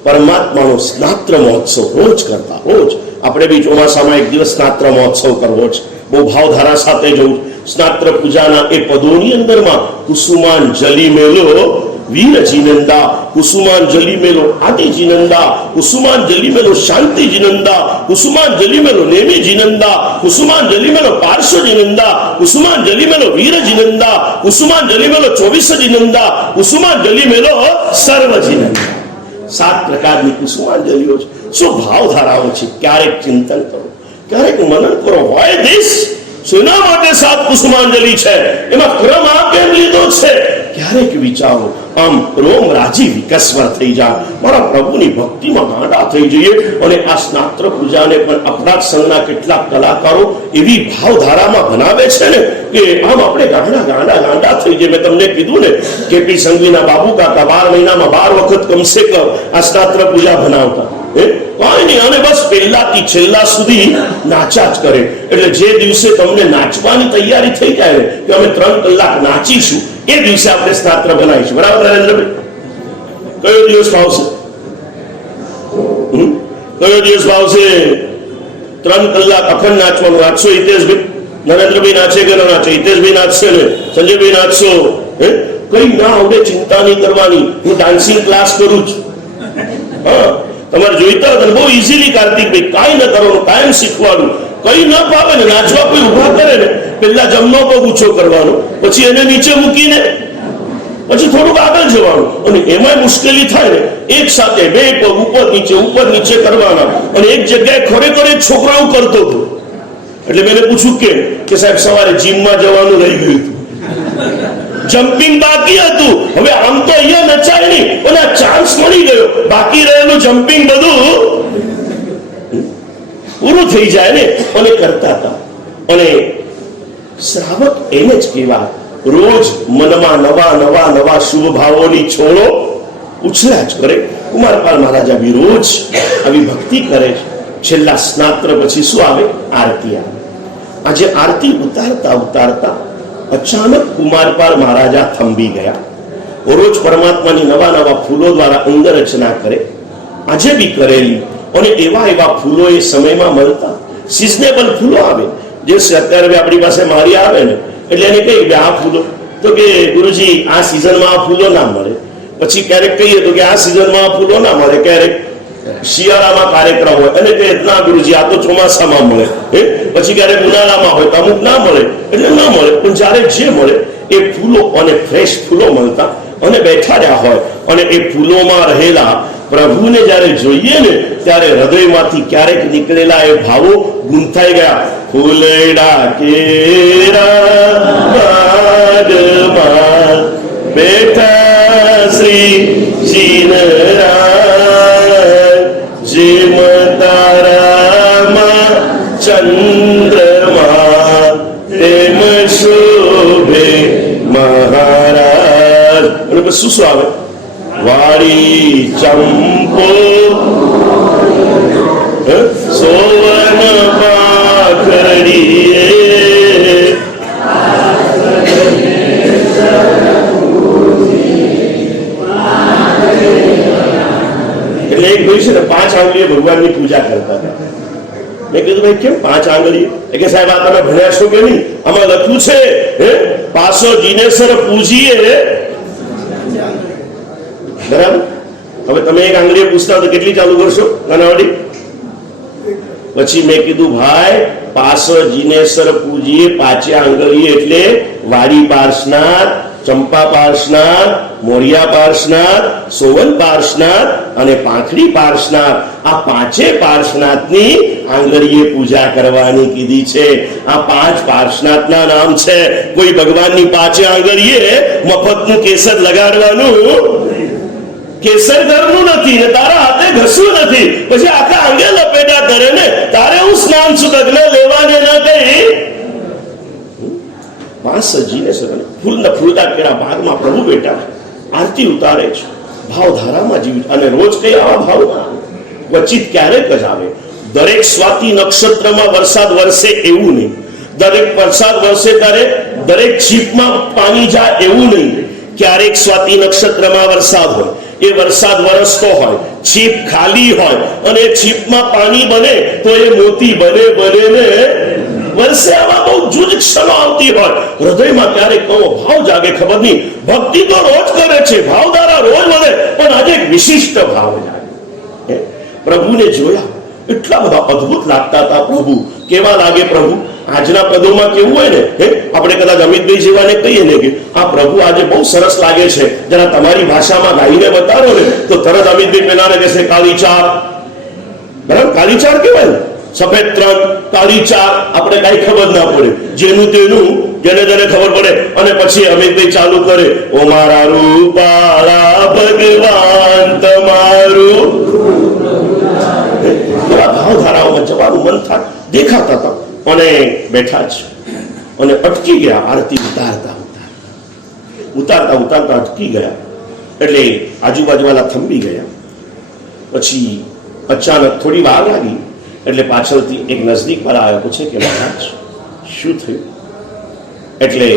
પરમાત્માનો સ્નાત્ર મહોત્સવ રોજ કરતા. રોજ આપણે બી ચોમાસામાં એક દિવસ સ્નાત્ર મહોત્સવ કરવો છે. બહુ ભાવધારા સાથે જવું. સ્નાત્ર પૂજાના એ પદોની અંદરમાં કુસુમાંજલિ મેલો વીર જીનંદા, કુસુમાંજલિ મેલો આદિ જીનંદા, કુસુમાંજલિ મેલો શાંતિ જીનંદા, કુસુમાંજલિ મેલો નેમી જીનંદા, કુસુમાંજલિ મેલો પાર્શ્વ જીનંદા, કુસુમાંજલિ મેલો વીર જીનંદા, કુસુમાંજલિ મેલો 24 જીનંદા, કુસુમાંજલિ મેલો સર્વ જીનંદા. 7 પ્રકારની કુસુમાંજલિઓ છે. શું ભાવધારાઓ છે! ક્યારેક ચિંતન કરો, ક્યારેક મનન કરો. હોય દેશ શેના માટે 7 પુષ્પાંજલિ છે, એમાં ક્રમ આ કેમ લીધો છે? ક્યારેક વિચારો, આમ રોમ રાજી વિકસ્વર થઈ જાય, મારા પ્રભુની ભક્તિમાં ગાંડા થઈ જઈએ. અને આ સ્નાત્ર પૂજાને પણ અપરાધ સંઘના કેટલાક કલાકારો એવી ભાવધારામાં બનાવે છે ને કે આમ આપણે ગાંડા થઈ જઈએ. મેં તમને કીધું ને, કેપી સંઘવીના બાબુ કાકા 12 મહિનામાં 12 વખત કમસે કમ આ સ્નાત્ર પૂજા બનાવતા. કઈ નહીં, અને બસ પહેલાથી છેલ્લા સુધી નાચા જ કરે. એટલે જે દિવસે તમને નાચવાની તૈયારી થઈ જાય ને કે અમે 3 કલાક નાચીશું, એ દિવસે આપણે સ્નાત્ર બનાવીશું. બરાબર નરેન્દ્રભાઈ? કયો દિવસ ભાવશે? કયો દિવસ ભાવશે? 3 કલાક અખંડ નાચવાનું. નાચશો હિતેશભાઈ? નરેન્દ્રભાઈ નાચે કે ન નાચે? હિતેશભાઈ નાચશે ને? સંજયભાઈ નાચશો? કઈ ના આવડે ચિંતા નહીં કરવાની, હું ડાન્સિંગ ક્લાસ કરું છું. હા, તમારે જોઈતા હોય બહુ ઇઝીલી કાર્તિકભાઈ, કાંઈ ન કરવાનું, કાયમ શીખવાનું. કઈ ન ફાવે ને નાચવા કોઈ ઉભા કરે ને, પેલા જમનો પગ ઊંચો કરવાનો, પછી એને નીચે મૂકીને પછી થોડુંક આગળ જવાનું. અને એમાં મુશ્કેલી થાય ને, એક સાથે 2 પગ ઉપર નીચે કરવાના. અને એક જગ્યાએ ખરેખર એક છોકરો એવું કરતો હતો. એટલે મેં પૂછ્યું કે સાહેબ સવારે જીમમાં જવાનું રહી ગયું હતું, જમ્પિંગ બાકી હતું. હવે આમ તો અહીંયા નચાય નહીં, પણ આ ચાન્સ મળી ગયો, બાકી રહેલું જમ્પિંગ બધું પૂરું થઈ જાય ને. અને કરતા હતા. અને શ્રાવક એને જ કહેવાય, રોજ મનમાં નવા શુભ ભાવોની છોડો ઉછળ્યા જ કરે. કુમારપાલ મહારાજા બી રોજ આવી ભક્તિ કરે છે. છેલ્લા સ્નાત્ર પછી શું આવે? આરતી આવે. આજે આરતી ઉતારતા અચાનક કુમારપાલ મહારાજા થંભી ગયા. રોજ પરમાત્માની નવા ફૂલો દ્વારા અંગ રચના કરે, આજે બી કરેલી. અને એવા ફૂલો એ સમયમાં મળતા, સિઝનેબલ ફૂલો આવે. જે અત્યારે આપણી પાસે મારી આવે ને, એટલે એને કહી કે આ ફૂલો, તો કે ગુરુજી આ સિઝનમાં આ ફૂલો ના મળે. પછી ક્યારેક કહીએ તો કે આ સિઝનમાં આ ફૂલો ના મળે, ક્યારેક શિયાળામાં કાર્યક્રમ હોય અને કે ના ગુરુજી આ તો ચોમાસામાં મળે. પછી ક્યારેક ઉનાળામાં હોય તો અમુક ના મળે, એટલે ના મળે. પણ જ્યારે જે મળે એ ફૂલો અને ફ્રેશ ફૂલો મળતા અને બેઠા રહ્યા હોય. અને એ ફૂલોમાં રહેલા પ્રભુને જ્યારે જોઈએ ને, ત્યારે હૃદયમાંથી ક્યારેક નીકળેલા એ ભાવો ગૂંથાઈ ગયા. ફૂલડા કેરા બેઠા શ્રી જીનરાય, જેમ તારામાં ચંદ્રમા તેમ શોભે મહારાજ. અને પછી શું આવે? વાળી ચંપો સોવન પાખડીએ. એટલે એક ભાઈ છે ને 5 આંગળીએ ભગવાનની પૂજા કરતા હતા. મેં કીધું ભાઈ કેમ 5 આંગળીએ? કે સાહેબ આ તમે ભણ્યા છો કે નહીં? આમાં લખ્યું છે પાસો જીનેસર પૂજીએ. બરાબર? હવે તમે એક આંગળીએ પૂછતા તો કેટલી ચાલુ કરશો કાનાવાડી? પછી મેં કીધું ભાઈ પાસો જીનેસર પૂજીએ 5 આંગળીએ એટલે વાડી પાર્શનાથ, ચંપા પાર્શનાથ, મોરિયા પાર્શનાથ, સોવન પાર્શનાથ અને પાંખડી પાર્શનાથ, આ 5 પાર્શનાથની આંગળીએ પૂજા કરવાની કીધી છે. આ 5 પાર્શનાથના નામ છે. કોઈ ભગવાનની 5 આંગળીએ મફતનું કેસર લગાડવાનું, કેસર ઘરનું નથી ને તારા હાથે ઘસવું નથી, પછી આખા આંગે લપેટા કરે ને તારે હું સ્નાન સુદગ્ન લેવાને ન કહી. સજીને ફૂલતા કેળા બાગમાં પ્રભુ બેઠા છે, આરતી ઉતારે છે, ભાવધારામાં જીવ. અને રોજ કઈ આવા ભાવમાં ક્વચિત ક્યારેક જ આવે. દરેક સ્વાતિ નક્ષત્રમાં વરસાદ વરસે એવું નહીં, દરેક વરસાદ વરસે ત્યારે દરેક છીપમાં પાણી જાય એવું નહીં. ક્યારેક સ્વાતિ નક્ષત્રમાં વરસાદ હોય, એ વરસાદ વરસતો હોય, છીપ ખાલી હોય અને છીપમાં પાણી બને તો એ મોતી બને ને વર્ષે આવા બહુ જૂજ ક્ષણો આવતી હોય. હૃદયમાં ક્યારેક કવો ભાવ જાગે, ખબર નહીં. ભક્તિ તો રોજ કરે છે, ભાવ દ્વારા રોજ વધે, પણ આજે એક વિશિષ્ટ ભાવ જાગે. પ્રભુને જોયા, એટલા બધા અદ્ભુત લાગતા હતા પ્રભુ. કેવા લાગે પ્રભુ? આજના પદોમાં કેવું હોય ને, આપણે કદાચ અમિતભાઈ જેવાને કહીએ ને કે આ પ્રભુ આજે બહુ સરસ લાગે છે, જરા તમારી ભાષામાં ગાઈને બતાવો ને, તો તરત અમિતભાઈ પેલાને કહેશે કાલીચાર. બરાબર? કાલીચાર કેવાય ને, સફેદ 3 કાળી 4 આપણે કઈ ખબર ના પડે, જેનું તેનું જેને તેને ખબર પડે. અને પછી અમિતભાઈ ચાલુ કરે, ઓ મારા રૂપાળા ભગવાન તમારું. ભાવધારાઓમાં જવાનું મન થાય, દેખાતા હતા અને બેઠા જ અને અટકી ગયા. આરતી ઉતારતા અટકી ગયા. એટલે આજુબાજુવાળા થંભી ગયા. પછી અચાનક થોડી વાર લાગી એટલે પાછળથી એક નજદીક વાળા આવ્યો, પૂછે કે મહારાજ શું થયું? એટલે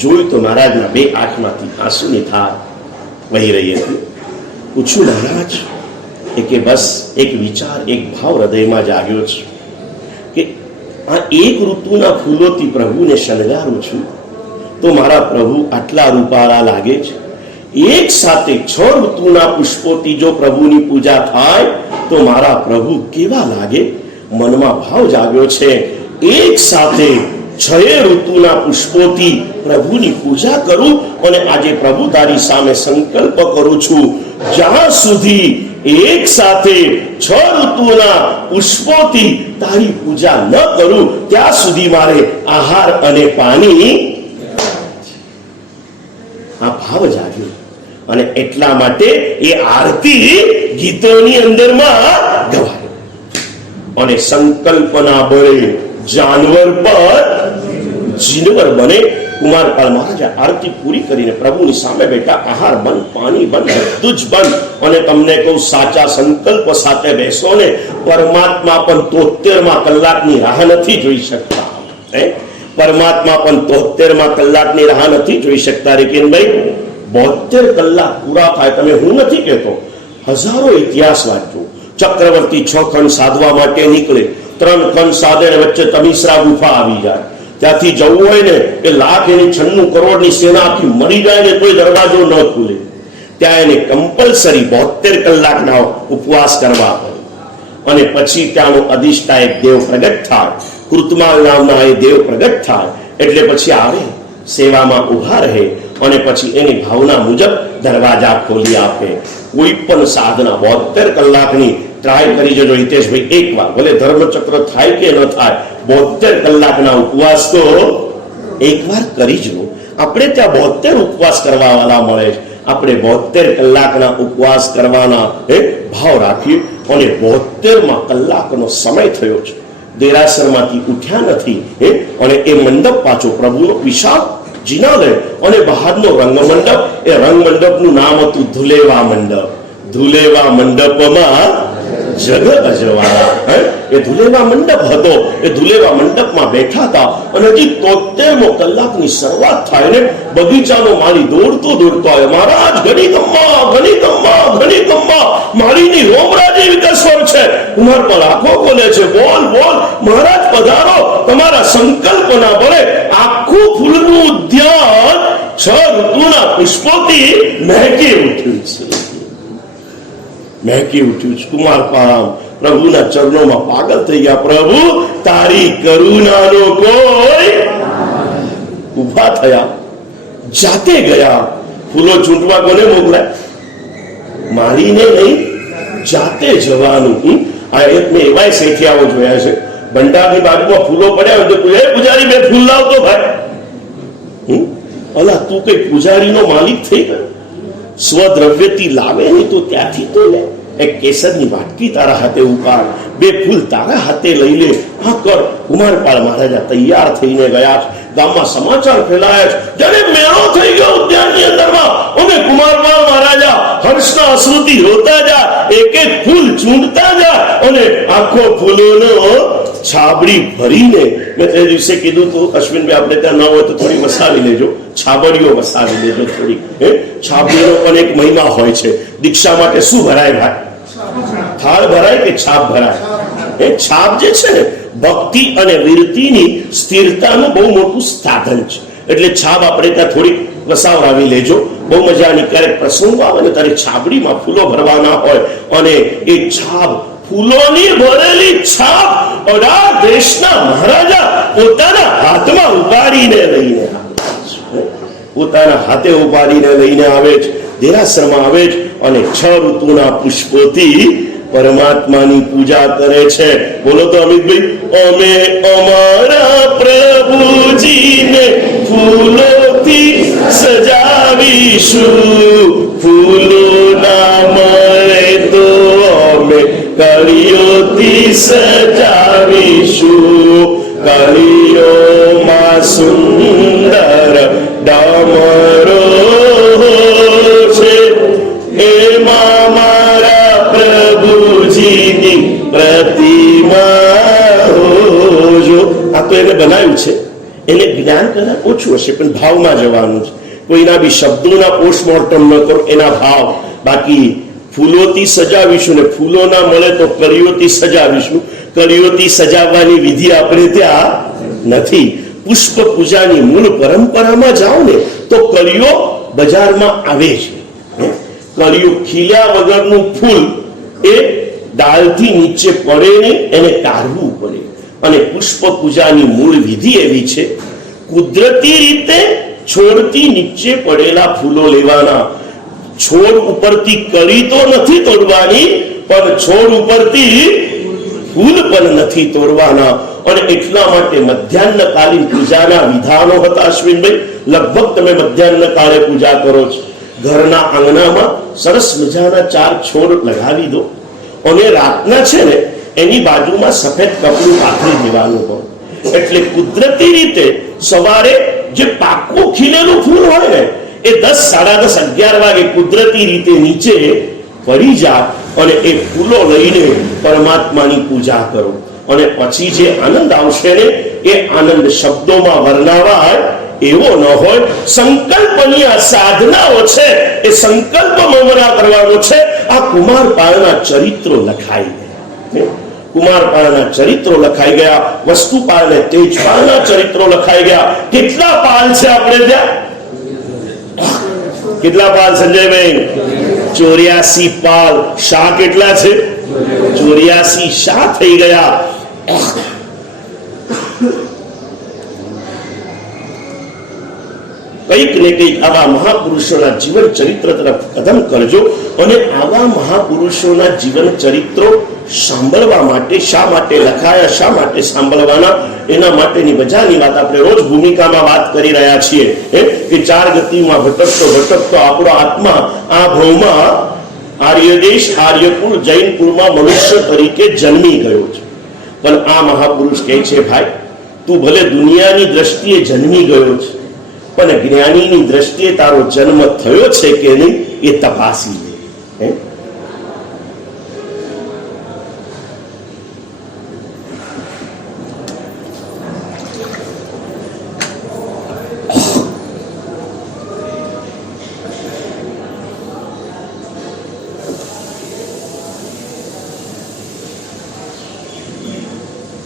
જોયું તો મહારાજના 2 આંખમાંથી આંસુની ધાર વહી રહી હતી. પૂછ્યું મહારાજ, કે બસ એક વિચાર, એક ભાવ હૃદયમાં જાગ્યો છે કે આ એક ઋતુના ફૂલોથી પ્રભુને શણગારું છું તો મારા પ્રભુ આટલા રૂપાળા લાગે છે. એક સાથે 6 ઋતુના પુષ્પોથી જો પ્રભુની પૂજા થાય તો મારા પ્રભુ કેવા લાગે? મનમાં ભાવ જાગ્યો છે. એક સાથે 6 ઋતુના પુષ્પોથી પ્રભુની પૂજા કરું અને આજે પ્રભુ તારી સામે સંકલ્પ કરું છું, જ્યાં સુધી એક સાથે 6 ઋતુના પુષ્પોથી તારી પૂજા ન કરું ત્યાં સુધી મારે આહાર અને પાણી. આ ભાવ જાગ્યો અને એટલા માટે એ આરતી ગીતોની અંદરમાં ગવાય. અને સંકલ્પના બળે જાનવર પર જીનવર બને. કુમારપાલ મહારાજે આરતી પૂરી કરીને પ્રભુની સામે બેઠા. આહાર બંધ, પાણી બંધ, બધું જ બંધ. અને તમને કહું, સાચા સંકલ્પ સાથે બેસો ને, પરમાત્મા પણ 73 કલાકની રાહ નથી જોઈ શકતા. પરમાત્મા પણ 73 કલાકની રાહ નથી જોઈ શકતા. રેકીનભાઈ, 72 કલાક પૂરા થાય, તમે હું નથી કહેતો, હજારો ઇતિહાસ વાંચો. ચક્રવર્તી 6 ખંડ સાધવા માટે નીકળે, 3 ખંડ સાધે વચ્ચે તમિશ્રા ગુફા આવી જાય. ત્યાંથી જવું હોય ને એ 1,96 કરોડની સેના આખી મરી જાય ને તોય દરવાજો ન ખુલે. ત્યાં એને કમ્પલસરી 72 કલાકના ઉપવાસ કરવા પડે. અને પછી ત્યાંનો અધિષ્ઠા એક દેવ પ્રગટ થાય, કૃતમાલ નામના એ દેવ પ્રગટ થાય. એટલે પછી આવે, સેવામાં ઉભા રહે અને પછી એની ભાવના મુજબ દરવાજા ખોલી આપે. કોઈ પણ સાધના 72 કલાકની ટ્રાય કરી જજો હિતેશભાઈ, એકવાર ભલે ધર્મચક્ર થાય કે ન થાય, 72 કલાકના ઉપવાસ તો એકવાર કરી જવો. આપણે ત્યાં 72 ઉપવાસ કરવા વાળા મળે છે. આપણે 72 કલાકના ઉપવાસ કરવાના ભાવ રાખીએ. અને 72માં કલાકનો સમય થયો છે, દેરાસરમાંથી ઉઠ્યા નથી. અને એ મંડપ પાછો પ્રભુનો વિશાળ જીનાલય અને બહારનો રંગમંડપ. એ રંગમંડપનું નામ હતું ધુલેવા મંડપ. ધુલેવા મંડપમાં જગ અજવાળા. એ ધુલેવા મંડપ હતો. એ ધુલેવા મંડપમાં બેઠા હતા અને હજી 73મો કલાકની શરૂઆત થાય ને બગીચાનો માળી દોડતો આવે, મહારાજ ઘણી ગમ્મા, ઘણી ગમ્મા, ઘણી ગમ્મા, માળીની રોમરા જેવી કસર છે. ઉમર પર આંખો ખોલે છે, બોલ બોલ મહારાજ પધારો. તમારા સંકલ્પના બળે આખું ફૂલનું ઉદ્યાન 6 ઋતુના પુષ્પોથી મહેકી ઉઠ્યું છે. મહેકી ઉઠ્યું છે. કુમારપાલ પ્રભુના ચરણોમાં પાગલ થઈ ગયા. પ્રભુ તારી કરુણાનો કોઈ. ઉભા થયા, જાતે ગયા. ફૂલો ચૂંટવા કોને મોકલાય? મારીને નહીં, જાતે જવાનું. આ એક મેં એવાય શેઠિયાઓ જોયા છે, ભંડારની બાજુમાં ફૂલો પડ્યા હોય તો પૂજારી 2 ફૂલ લાવતો ભાઈ. અલા તું કઈ પૂજારીનો માલિક થઈ ગયો? સ્વદ્રવ્યથી લાવે નહીં તો ત્યાંથી તો લે. એક કેસરની વાટકી તારા હાથે ઉપાડ, 2 ફૂલ તારા હાથે લઈ લે. હા કર. કુમારપાલ મહારાજા તૈયાર થઈને ગયા. ગામમાં સમાચાર ફેલાયા છે, જાણે મેળો થઈ ગયો ઉદ્યાનની અંદરમાં. અને કુમારપાલ મહારાજા હર્ષના અશ્રુથી રોતા જાય, એક એક ફૂલ ચૂંટતા જાય અને આખો ફૂલોનો છાબડી ભરીને. મેં તે દિવસે કીધું તો અશ્વિનભાઈ, આપણે ત્યાં ન હોય તો થોડી વસાવી લેજો, છાબડીઓ વસાવી લેજો થોડી. છાબડીનો પણ એક મહિમા હોય છે. દીક્ષા માટે શું ભરાય ભાઈ? થાળ ભરાય કે છાપ ભરાય? એ છાપ જે છે ને ભક્તિ અને વિરતિની સ્થિરતાનું બહુ મોટું સાધન છે. એટલે છાપ આપણે ત્યાં થોડી વસાવરાવી લેજો. બહુ મજાની ક્યારેક પ્રસંગો આવે ને ત્યારે છાબડીમાં ફૂલો ભરવાના હોય અને એ છાપ ફૂલોની ભરેલી છાપ અઢાર દેશના મહારાજા પોતાના હાથમાં ઉપાડીને લઈને પોતાના હાથે ઉપાડીને લઈને આવે છે, દેરાસરમાં આવે છે અને 6 ઋતુના પુષ્પોથી પરમાત્માની પૂજા કરે છે. બોલો તો અમિતભાઈ, અમે અમારા પ્રભુજીને ફૂલોથી સજાવીશું, ફૂલો ના મળે તો અમે કળીઓથી સજાવીશું, કળીઓમાં સુંદર ડમરો છે, એમાં મારા પ્રભુજીની પ્રતિમા જો. આ તો એને બનાવ્યું છે, એને જ્ઞાન કદાચ ઓછું હશે પણ ભાવમાં જવાનું છે. કોઈના બી શબ્દોના પોસ્ટમોર્ટમ ન કરો, એના ભાવ. બાકી ફૂલોથી સજાવીશું ને ફૂલો ના મળે તો કળીઓથી સજાવીશું. કળીઓથી સજાવવાની વિધિ આપણે ત્યાં નથી. પુષ્પ પૂજાની મૂળ પરંપરામાં જાઓ ને તો કળીઓ બજારમાં આવે છે. કળીઓ ખીલ્યા વગરનું ફૂલ એ ડાળથી નીચે પડે નહીં, એને કાઢવું પડે. અને પુષ્પ પૂજાની મૂળ વિધિ એવી છે, કુદરતી રીતે છોડથી નીચે પડેલા ફૂલો લેવાના. છોડ ઉપરથી કળી તો નથી તોડવાની, પણ છોડ ઉપરથી ફૂલ પણ નથી તોડવાના. અને એટલા માટે મધ્યાહ્નકાલીન પૂજાના વિધાનો હતા. અશ્વિનભાઈ, લગભગ તમે મધ્યાહ્ન કાળે પૂજા કરો છો. ઘરના આંગણામાં સરસ મજાના 4 છોડ લગાવી દો અને રાતના છે ને એની બાજુમાં સફેદ કપડું પાથરી દેવાનું હોય. એટલે કુદરતી રીતે સવારે જે પાકું ખીલેલું ફૂલ હોય ને એ 10, 10:30, 11 વાગે કુદરતી રીતે નીચે પડી જાય અને એ ફૂલો લઈને પરમાત્માની પૂજા કરો. અને પછી જે આનંદ આવશે ને એ આનંદ શબ્દોમાં વર્ણવાય એવો ન હોય. સંકલ્પની આ સાધનાઓ છે, એ સંકલ્પ મમરા કરવાનો છે. આ કુમારપાળના ચરિત્રો લખાઈ ગયા, કુમારપાળના ચરિત્રો લખાઈ ગયા, વસ્તુપાળ ને તેજપાળના ચરિત્રો લખાઈ ગયા. કેટલા પાલ છે આપણે ત્યાં? કેટલા પાલ સંજયભાઈ? 84 પાલ. શાહ કેટલા છે? 84 શાહ થઈ ગયા. કંઈક ને કંઈક આવા મહાપુરુષોના જીવન ચરિત્ર તરફ કદમ કરજો. અને આવા મહાપુરુષોના જીવન ચરિત્રો સાંભળવા માટે શા માટે લખાયા, શા માટે સાંભળવાના, એના માટેની મજાની વાત આપણે રોજ ભૂમિકામાં વાત કરી રહ્યા છીએ કે 4 ગતિમાં ભટકતો ભટકતો આપણો આત્મા આ ભવમાં આર્યદેશ, આર્યકુળ, જૈનકુળમાં મનુષ્ય તરીકે જન્મી ગયો છે. પણ આ મહાપુરુષ કહે છે, ભાઈ તું ભલે દુનિયાની દ્રષ્ટિએ જન્મી ગયો છે, પણ જ્ઞાનીની દ્રષ્ટિએ તારો જન્મ થયો છે કે નહીં એ તપાસી લે.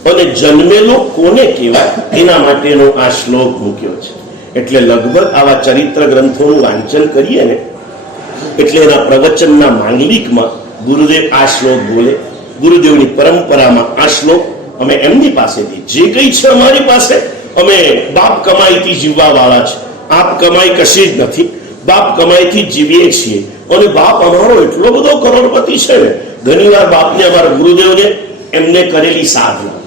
અને જન્મેલો કોને કહેવાય એના માટેનો આ શ્લોક મૂક્યો છે. એટલે લગભગ આવા ચરિત્ર ગ્રંથોનું વાંચન કરીએ ને એટલે એના પ્રવચનના માંગલિકમાં ગુરુદેવ આ શ્લોક બોલે. ગુરુદેવની પરંપરામાં આ શ્લોક અમે એમની પાસેથી જે કંઈ છે અમારી પાસે, અમે બાપ કમાઈથી જીવવા વાળા છે. આપ કમાઈ કશી જ નથી, બાપ કમાઈથી જીવીએ છીએ. અને બાપ અમારો એટલો બધો કરોડપતિ છે ને, ઘણીવાર બાપને અમારા ગુરુદેવને એમને કરેલી સાધના,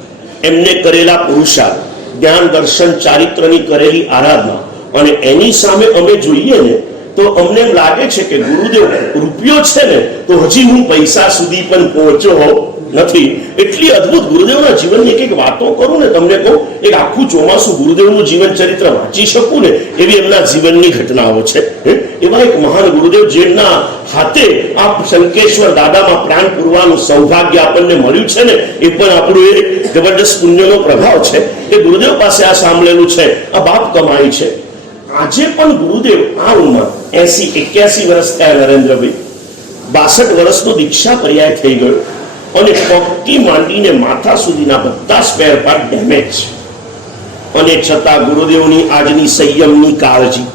એમને કરેલા પુરુષાર્થ, જ્ઞાન દર્શન ચારિત્રની કરેલી આરાધના અને એની સામે અમે જોઈએ ને તો અમને એમ લાગે છે કે ગુરુદેવ રૂપિયો છે ને તો હજી હું પૈસા સુધી પણ પહોંચ્યો નથી. એટલી અદ્ભુત ગુરુદેવના જીવનની એક વાતો કરું ને તમને કહું, એક આખું ચોમાસું ગુરુદેવનું જીવન ચરિત્ર વાંચી શકું ને એવી એમના જીવનની ઘટનાઓ છે. એવા એક મહાન ગુરુદેવ જેમના હાથે આ શંકેશ્વર દાદામાં પ્રાણ પૂરવાનું સૌભાગ્ય આપણને મળ્યું છે ને એ પણ આપણું એક જબરદસ્ત પુણ્યનો પ્રભાવ છે. એ ગુરુદેવ પાસે આ સાંભળેલું છે, આ બાપ કમાઈ છે. આજે પણ ગુરુદેવ આ ઉંમર 80-81 વર્ષ થયા નરેન્દ્રભાઈ, 62 વર્ષનો દીક્ષા પર્યાય થઈ ગયો અને પગથી માંડીને માથા સુધીના બધા સ્પેર પાર્ટ ડેમેજ છે. અને છતાં ગુરુદેવની આજની સંયમની કાળજી,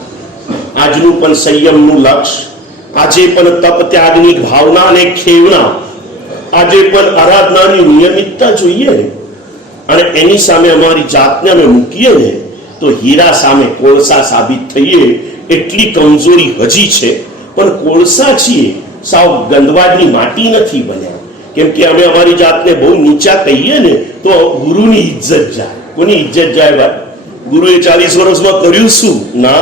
આજનું પણ સંયમનું લક્ષ્ય, આજે પણ તપ ત્યાગની ભાવના અને ખેવના, આજે પણ આરાધનાની નિયમિતતા જોઈએ ને અને એની સામે અમારી જાતને અમે મૂકીએ ને તો હીરા સામે કોળસા સાબિત થઈએ એટલી કમજોરી હજી છે. પણ કોળસા છીએ, સાવ ગંદવાડની માટી નથી બન્યા કેમ કે અમે અમારી જાતને બહુ નીચા કહીએ ને તો ગુરુની ઇજ્જત જાય. કોની ઇજ્જત જાય ભાઈ? ગુરુએ 40 વર્ષમાં કર્યું શું? ના,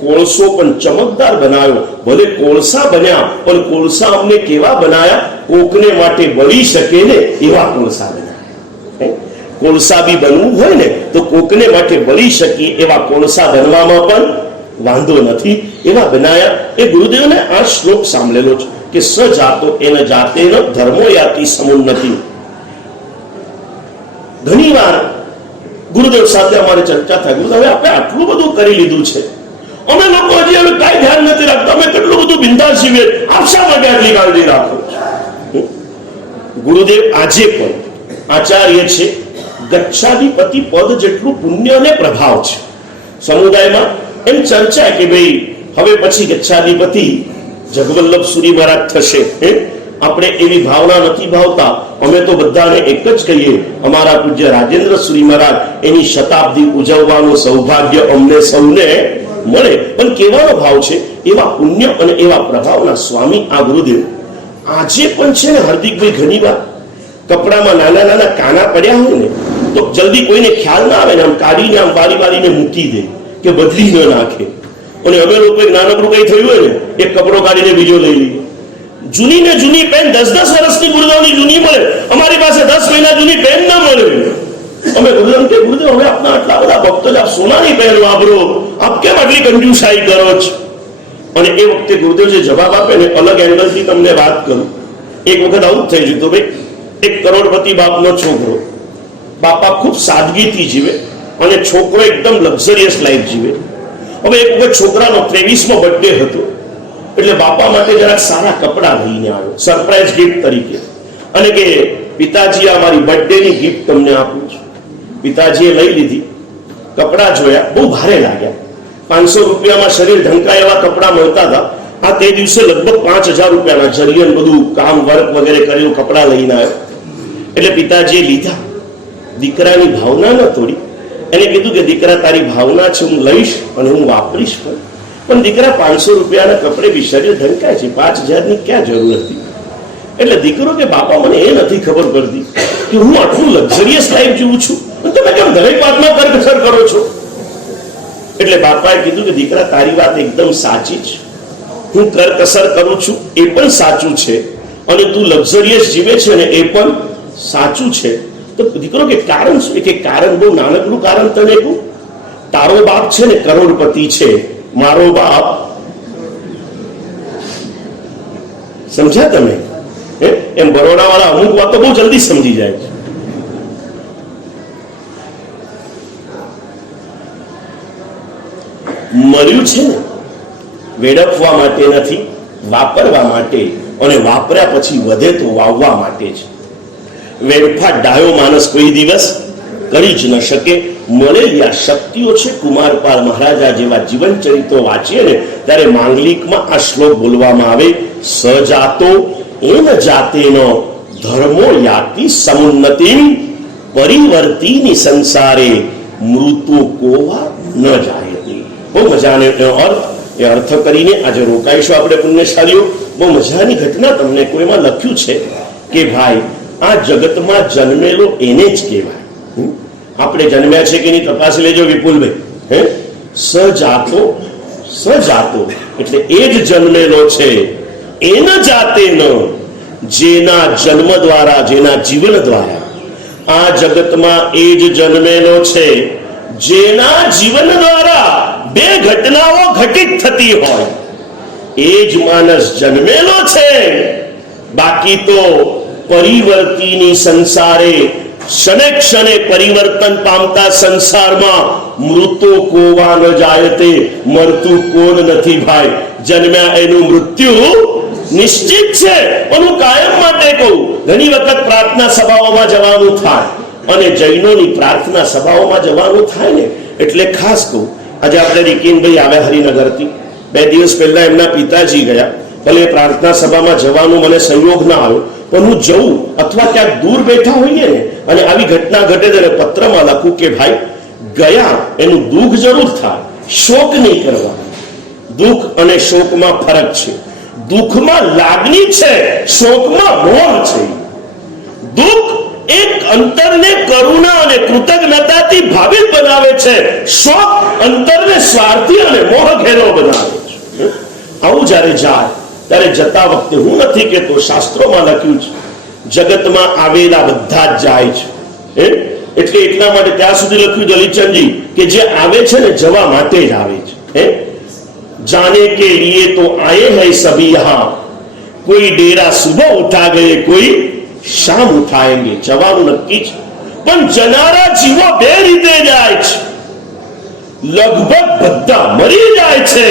કોળસો પણ ચમકદાર બનાવ્યો. ભલે કોળસા બન્યા, પણ કોળસા અમને કેવા બનાયા? કોકને માટે બળી શકે ને એવા કોળસા બનાવ્યા. કોળસા બી બનવું હોય ને તો કોકને માટે બળી શકીએ એવા કોળસા બનવામાં પણ વાંધો નથી, એવા બનાયા. એ ગુરુદેવને આ શ્લોક સાંભળેલો છે કે સ જાતો એન જાતેન ધર્મો યાતિ સમુન્નતિ. ઘણી વાર ગુરુદેવ સાથે અમારે ચર્ચા થાય, ગુરુદેવ આપણે આટલું બધું કરી લીધું છે, અમે લોકો હજી હવે કાંઈ ધ્યાન નથી રાખતા, અમે કેટલું બધું બિંદાસ જીવીએ, આપ શા માટે આટલી કાળજી રાખો? ગુરુદેવ આજે પણ આચાર્ય છે. ગચ્છાધિપતિ પદ જેટલું પુણ્ય અને પ્રભાવ છે સમુદાયમાં. એમ ચર્ચા કે ભાઈ હવે પછી ગચ્છાધિપતિ જગવલ્લભ સુરી મહારાજ થશે. આપણે એવી ભાવના નથી ભાવતા. અમે તો બધાને એક જ કહીએ, અમારા પૂજ્ય રાજેન્દ્ર સુરી મહારાજ એની શતાબ્દી ઉજવવાનું સૌભાગ્ય અમને સૌને મળે. પણ કેવાનો ભાવ છે? એવા પુણ્ય અને એવા પ્રભાવના સ્વામી આ ગુરુદેવ આજે પણ છે ને. હાર્દિકભાઈ ઘણી વાર કપડામાં નાના નાના કાના પડ્યા હોય ને તો જલ્દી કોઈને ખ્યાલ ના આવે ને આમ કાઢીને આમ વારી વારીને મૂકી દે કે બદલી ન નાખે. અને અમે લોકો એક નાનકડું કઈ થયું હોય ને એક કપડો કાઢીને બીજો લઈ લઈએ. જૂની ને જૂની પેન 10-10 વર્ષની ગુરુદેવની જૂની મળે, અમારી પાસે 10 મહિના જૂની પેન ના મળે. અમે ગુરુદેવ કે ગુરુદેવ હવે આપના આટલા બધા ભક્તો આપ સોનાની પેન વાપરો, આપ કેમ આટલી કંજુસાઈ કરો છો? અને એ વખતે ગુરુદેવ જે જવાબ આપે ને અલગ એંગલથી તમને વાત કરું. એક વખત આવું જ થઈ ગયું તો ભાઈ એક કરોડપતિ બાપનો છોકરો, બાપા ખૂબ સાદગીથી જીવે અને છોકરો એકદમ લક્ઝરિયસ લાઈફ જીવે. હવે એક વખત છોકરાનો 23મો બર્થડે હતો એટલે બાપા માટે જરાક સારા કપડાં લઈને આવ્યો સરપ્રાઈઝ ગિફ્ટ તરીકે, અને કે પિતાજી આ મારી બર્થડેની ગિફ્ટ તમને આપું છું. પિતાજીએ લઈ લીધી, કપડાં જોયા, બહુ ભારે લાગ્યા. 500 રૂપિયામાં શરીર ઢંકાય એવા કપડાં મળતા હતા. આ તે દિવસે લગભગ 5000 રૂપિયાના જરિયન બધું કામ વર્ક વગેરે કરેલું કપડાં લઈને આવ્યો. એટલે પિતાજીએ લીધા. દીકરાની ભાવના ન તોડી. એને કીધું કે દીકરા તારી ભાવના છે, હું લઈશ અને હું વાપરીશ. પણ દીકરા 500 રૂપિયાના કપડે બી શરીર ઢંકાય છે, 5000ની ક્યાં જરૂર હતી? એટલે દીકરો કે બાપા મને એ નથી ખબર પડતી કે હું આટલું લક્ઝરિયસ લાઈફ જીવું છું, તમે કેમ દરેક વાતમાં કરકસર કરો છો? એટલે બાપાએ કીધું કે દીકરા તારી વાત એકદમ સાચી છે, હું કરકસર કરું છું એ પણ સાચું છે, અને તું લક્ઝરિયસ જીવે છે ને એ પણ સાચું છે. તો દીકરો કે કારણ શું? કે કારણ બહુ નાનકડું કારણ તને કહું. તારો બાપ છે ને કરોડપતિ છે, મારો બાપ, સમજ્યા તમે? એમ બરોડા વાળા અમુક વાતો બહુ જલ્દી સમજી જાય છે. મળ્યું છે ને વેડફવા માટે નથી, વાપરવા માટે, અને વાપર્યા પછી વધે તો વાવવા માટે છે. વેડફા ડાયો માણસ કોઈ દિવસ કરી જ ન શકે. મળેલી આ શક્તિઓ છે. કુમારપાળ મહારાજા જેવા જીવન ચરિત્રો વાંચીએ ને ત્યારે માંગલિકમાં આ શ્લોક બોલવામાં આવે, સજાતો એન જાતેનો ધર્મો યાતિ સમુન્નતિ પરિવર્તિની સંસારે મૃત્યુ કોવા ન જાયતે. બહુ મજાનો અર્થ, એ અર્થ કરીને આજે રોકાઈશું આપણે પુણ્યશાળીઓ. બહુ મજાની ઘટના તમને કોઈમાં લખ્યું છે કે ભાઈ આ જગતમાં જન્મેલો એને જ કહેવાય. આપણે જન્મ્યા છે કે નહીં તપાસી લેજો વિપુલભાઈ. સજાતો, સજાતો એટલે એ જ જન્મેલો છે. એન જાતે ન, જેના જન્મ દ્વારા, જેના જીવન દ્વારા આ જગતમાં એ જ જન્મેલો છે, જેના જીવન દ્વારા બે ઘટનાઓ ઘટિત થતી હોય એ જ માણસ જન્મેલો છે. બાકી તો પરિવર્તિની સંસારે ક્ષણે ક્ષણે પરિવર્તન પામતા સંસારમાં મૃત્યુ કોવા ન જાયતે, મરતું કોણ નથી ભાઈ. જન્મ્યા એનું મૃત્યુ નિશ્ચિત છે. હું કાયમ માટે કહું, ઘણી વખત પ્રાર્થના સભાઓમાં જવાનું થાય અને જૈનોની પ્રાર્થના સભાઓમાં જવાનું થાય ને એટલે ખાસ કહું. આજે આપણે રિકિનભાઈ આવ્યા હરિનગરથી, 2 દિવસ પહેલા એમના પિતાજી ગયા. ભલે પ્રાર્થના સભામાં જવાનું મને સંયોગ ના આવ્યો, પણ હું જઉં અથવા ક્યાંક દૂર બેઠા હોઈએ ને અને આવી ઘટના ઘટે ત્યારે પત્રમાં લખું કે ભાઈ ગયા એનું દુઃખ જરૂર થાય, શોક નહીં કરવા. દુઃખ અને શોકમાં ફરક છે. દુઃખમાં લાગણી છે, શોકમાં મોહ છે. દુઃખ એક અંતરને કરુણા અને કૃતજ્ઞતાથી ભાવિત બનાવે છે, શોક અંતરને સ્વાર્થી અને મોહ ઘેરો બનાવે છે. આવું જ્યારે જાય ત્યારે જતા વખતે હું નથી કહેતો, શાસ્ત્રોમાં લખ્યું છે જગતમાં આવેલા બધા જ જાય છે. એટલે એટલા માટે ત્યાં સુધી લખ્યું દલીચંદજી કે જે આવે છે ને જવા માટે જ આવે છે. जाने के लिए तो आए हैं सभी यहां, कोई डेरा सुबह उठा गए, कोई शाम उठाएंगे. जवाब नक्की છે, પણ જનારા જીવો બે રીતે જાય છે. લગભગ બધા મરી જાય છે,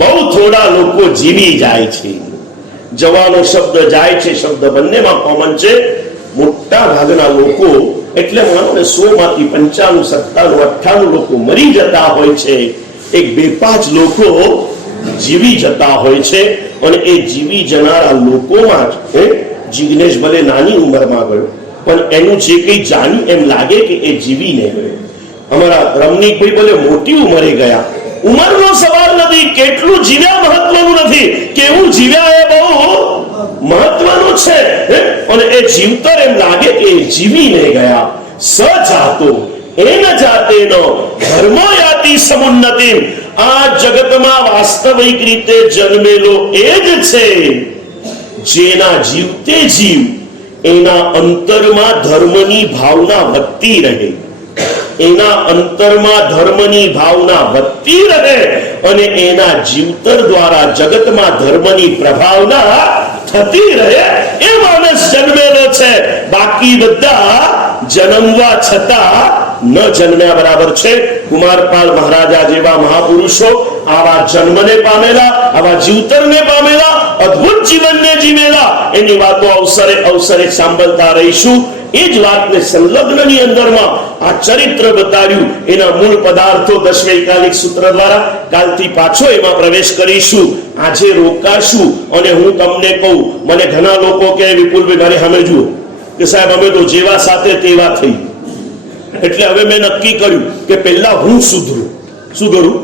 બહુ થોડા લોકો જીવી જાય છે. જવાનો શબ્દ જાય છે શબ્દ બંનેમાં કોમન છે. મોટા ભાગના લોકો એટલે માનો ને 100 માંથી 95, 97, 98 લોકો મરી જતા હોય છે. એક 2-5 લોકો જીવી જતા હોય છે. અને એ જીવી જનારા લોકોમાં જ જિગ્નેશ ભલે નાની ઉંમરમાં ગયો, પણ એનું જે કંઈ જાણ્યું એમ લાગે કે એ જીવીને ગયો. અમારા રમણીકભાઈ ભલે મોટી ઉંમરે ગયા, ઉંમરનો સવાલ નથી, કેટલું જીવ્યા મહત્વનું નથી, કેવું જીવ્યા એ બહુ મહત્વનું છે. અને એ જીવતર એમ લાગે કે એ જીવીને ગયા. સજાતો એન જાતેનો ધર્મો યાતિ સમુન્નતિ. આ જગતમાં વાસ્તવિક રીતે જન્મેલો એ જ છે જેના જીવતે જીવ એના અંતરમાં ધર્મની ભાવના વધતી રહે, એના અંતરમાં ધર્મની ભાવના વધતી રહે અને એના જીવતર દ્વારા જગતમાં ધર્મની પ્રભાવના થતી રહે. એ માણસ જન્મેલો છે. બાકી બધા જન્મવા છતાં ન જન્મ્યા બરાબર છે. કુમારપાલ મહારાજા જેવા મહાપુરુષો આવા જન્મને પામેલા, આવા જીવતરને પામેલા, અદ્ભુત જીવનને જીવેલા, એની વાતો અવસરે અવસરે સાંભળતા રહીશું. એ જ વાતને સંલગ્નની અંદરમાં આ ચરિત્ર બતાવ્યું. એના મૂળ પદાર્થો દશવૈકાલિક સૂત્ર દ્વારા કાલથી પાછો એમાં પ્રવેશ કરીશું. આજે રોકાશું અને હું તમને કહું, મને ઘણા લોકો કહે વિપુલભાઈ મારી સામે જુઓ કે સાહેબ અમે તો જેવા સાથે તેવા થઈ. એટલે હવે મેં નક્કી કર્યું કે પહેલા હું સુધરું. શું કરું?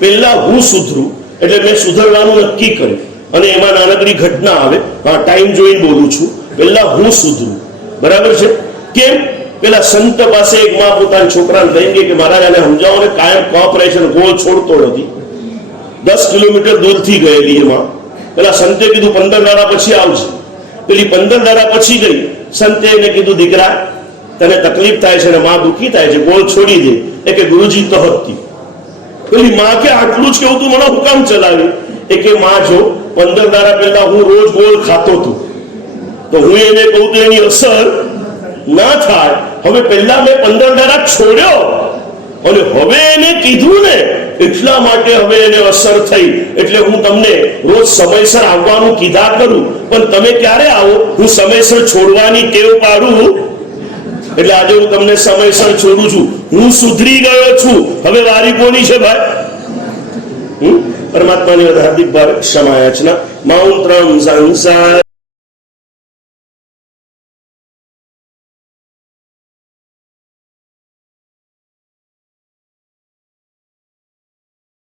પહેલા હું સુધરું. એટલે મેં સુધરવાનું નક્કી કર્યું. અને એમાં નાનકડી ઘટના આવે, ટાઈમ જોઈને બોલું છું. પહેલા હું સુધરું. બરાબર છે? કેમ? પેલા સંત પાસે એક માં પોતાના છોકરાને લઈ ગઈ કે મારા એને સમજાવો ને, કાયમ કોઓપરેશન ગોળ છોડતો નથી. 10 કિલોમીટર દૂરથી ગયેલી એમાં પેલા સંતે કીધું 15 દાડા પછી આવશે. પેલી 15 દાડા પછી ગઈ. સંતે એને કીધું દીકરા તને તકલીફ થાય છે ને માં દુખી થાય છે, ગોળ છોડી દે. એ કે ગુરુજી તો હતી. પેલી માં કે આટલું જ કેવું તું મને હુકામ ચલાવી? એ કે માં જો 15 દાડા પહેલા હું રોજ ગોળ ખાતો હતો, તો હું એને કહું તો એની અસર ના થાય. હવે પહેલા મેં 15 દાડા છોડ્યો અને હવે એને કીધું ને એટલા માટે હવે એને અસર થઈ. એટલે હું તમને રોજ સમયસર આવવાનું કીધા કરું, પણ તમે ક્યારે આવો? હું સમયસર છોડવાની ટેવ પાડું. એટલે આજે હું તમને સમયસર છોડું છું. હું સુધરી ગયો છું. હવે વારી કોની છે ભાઈ? પરમાત્માની હાર્દિક ક્ષમા યાચના. મંત્રમ સંસાર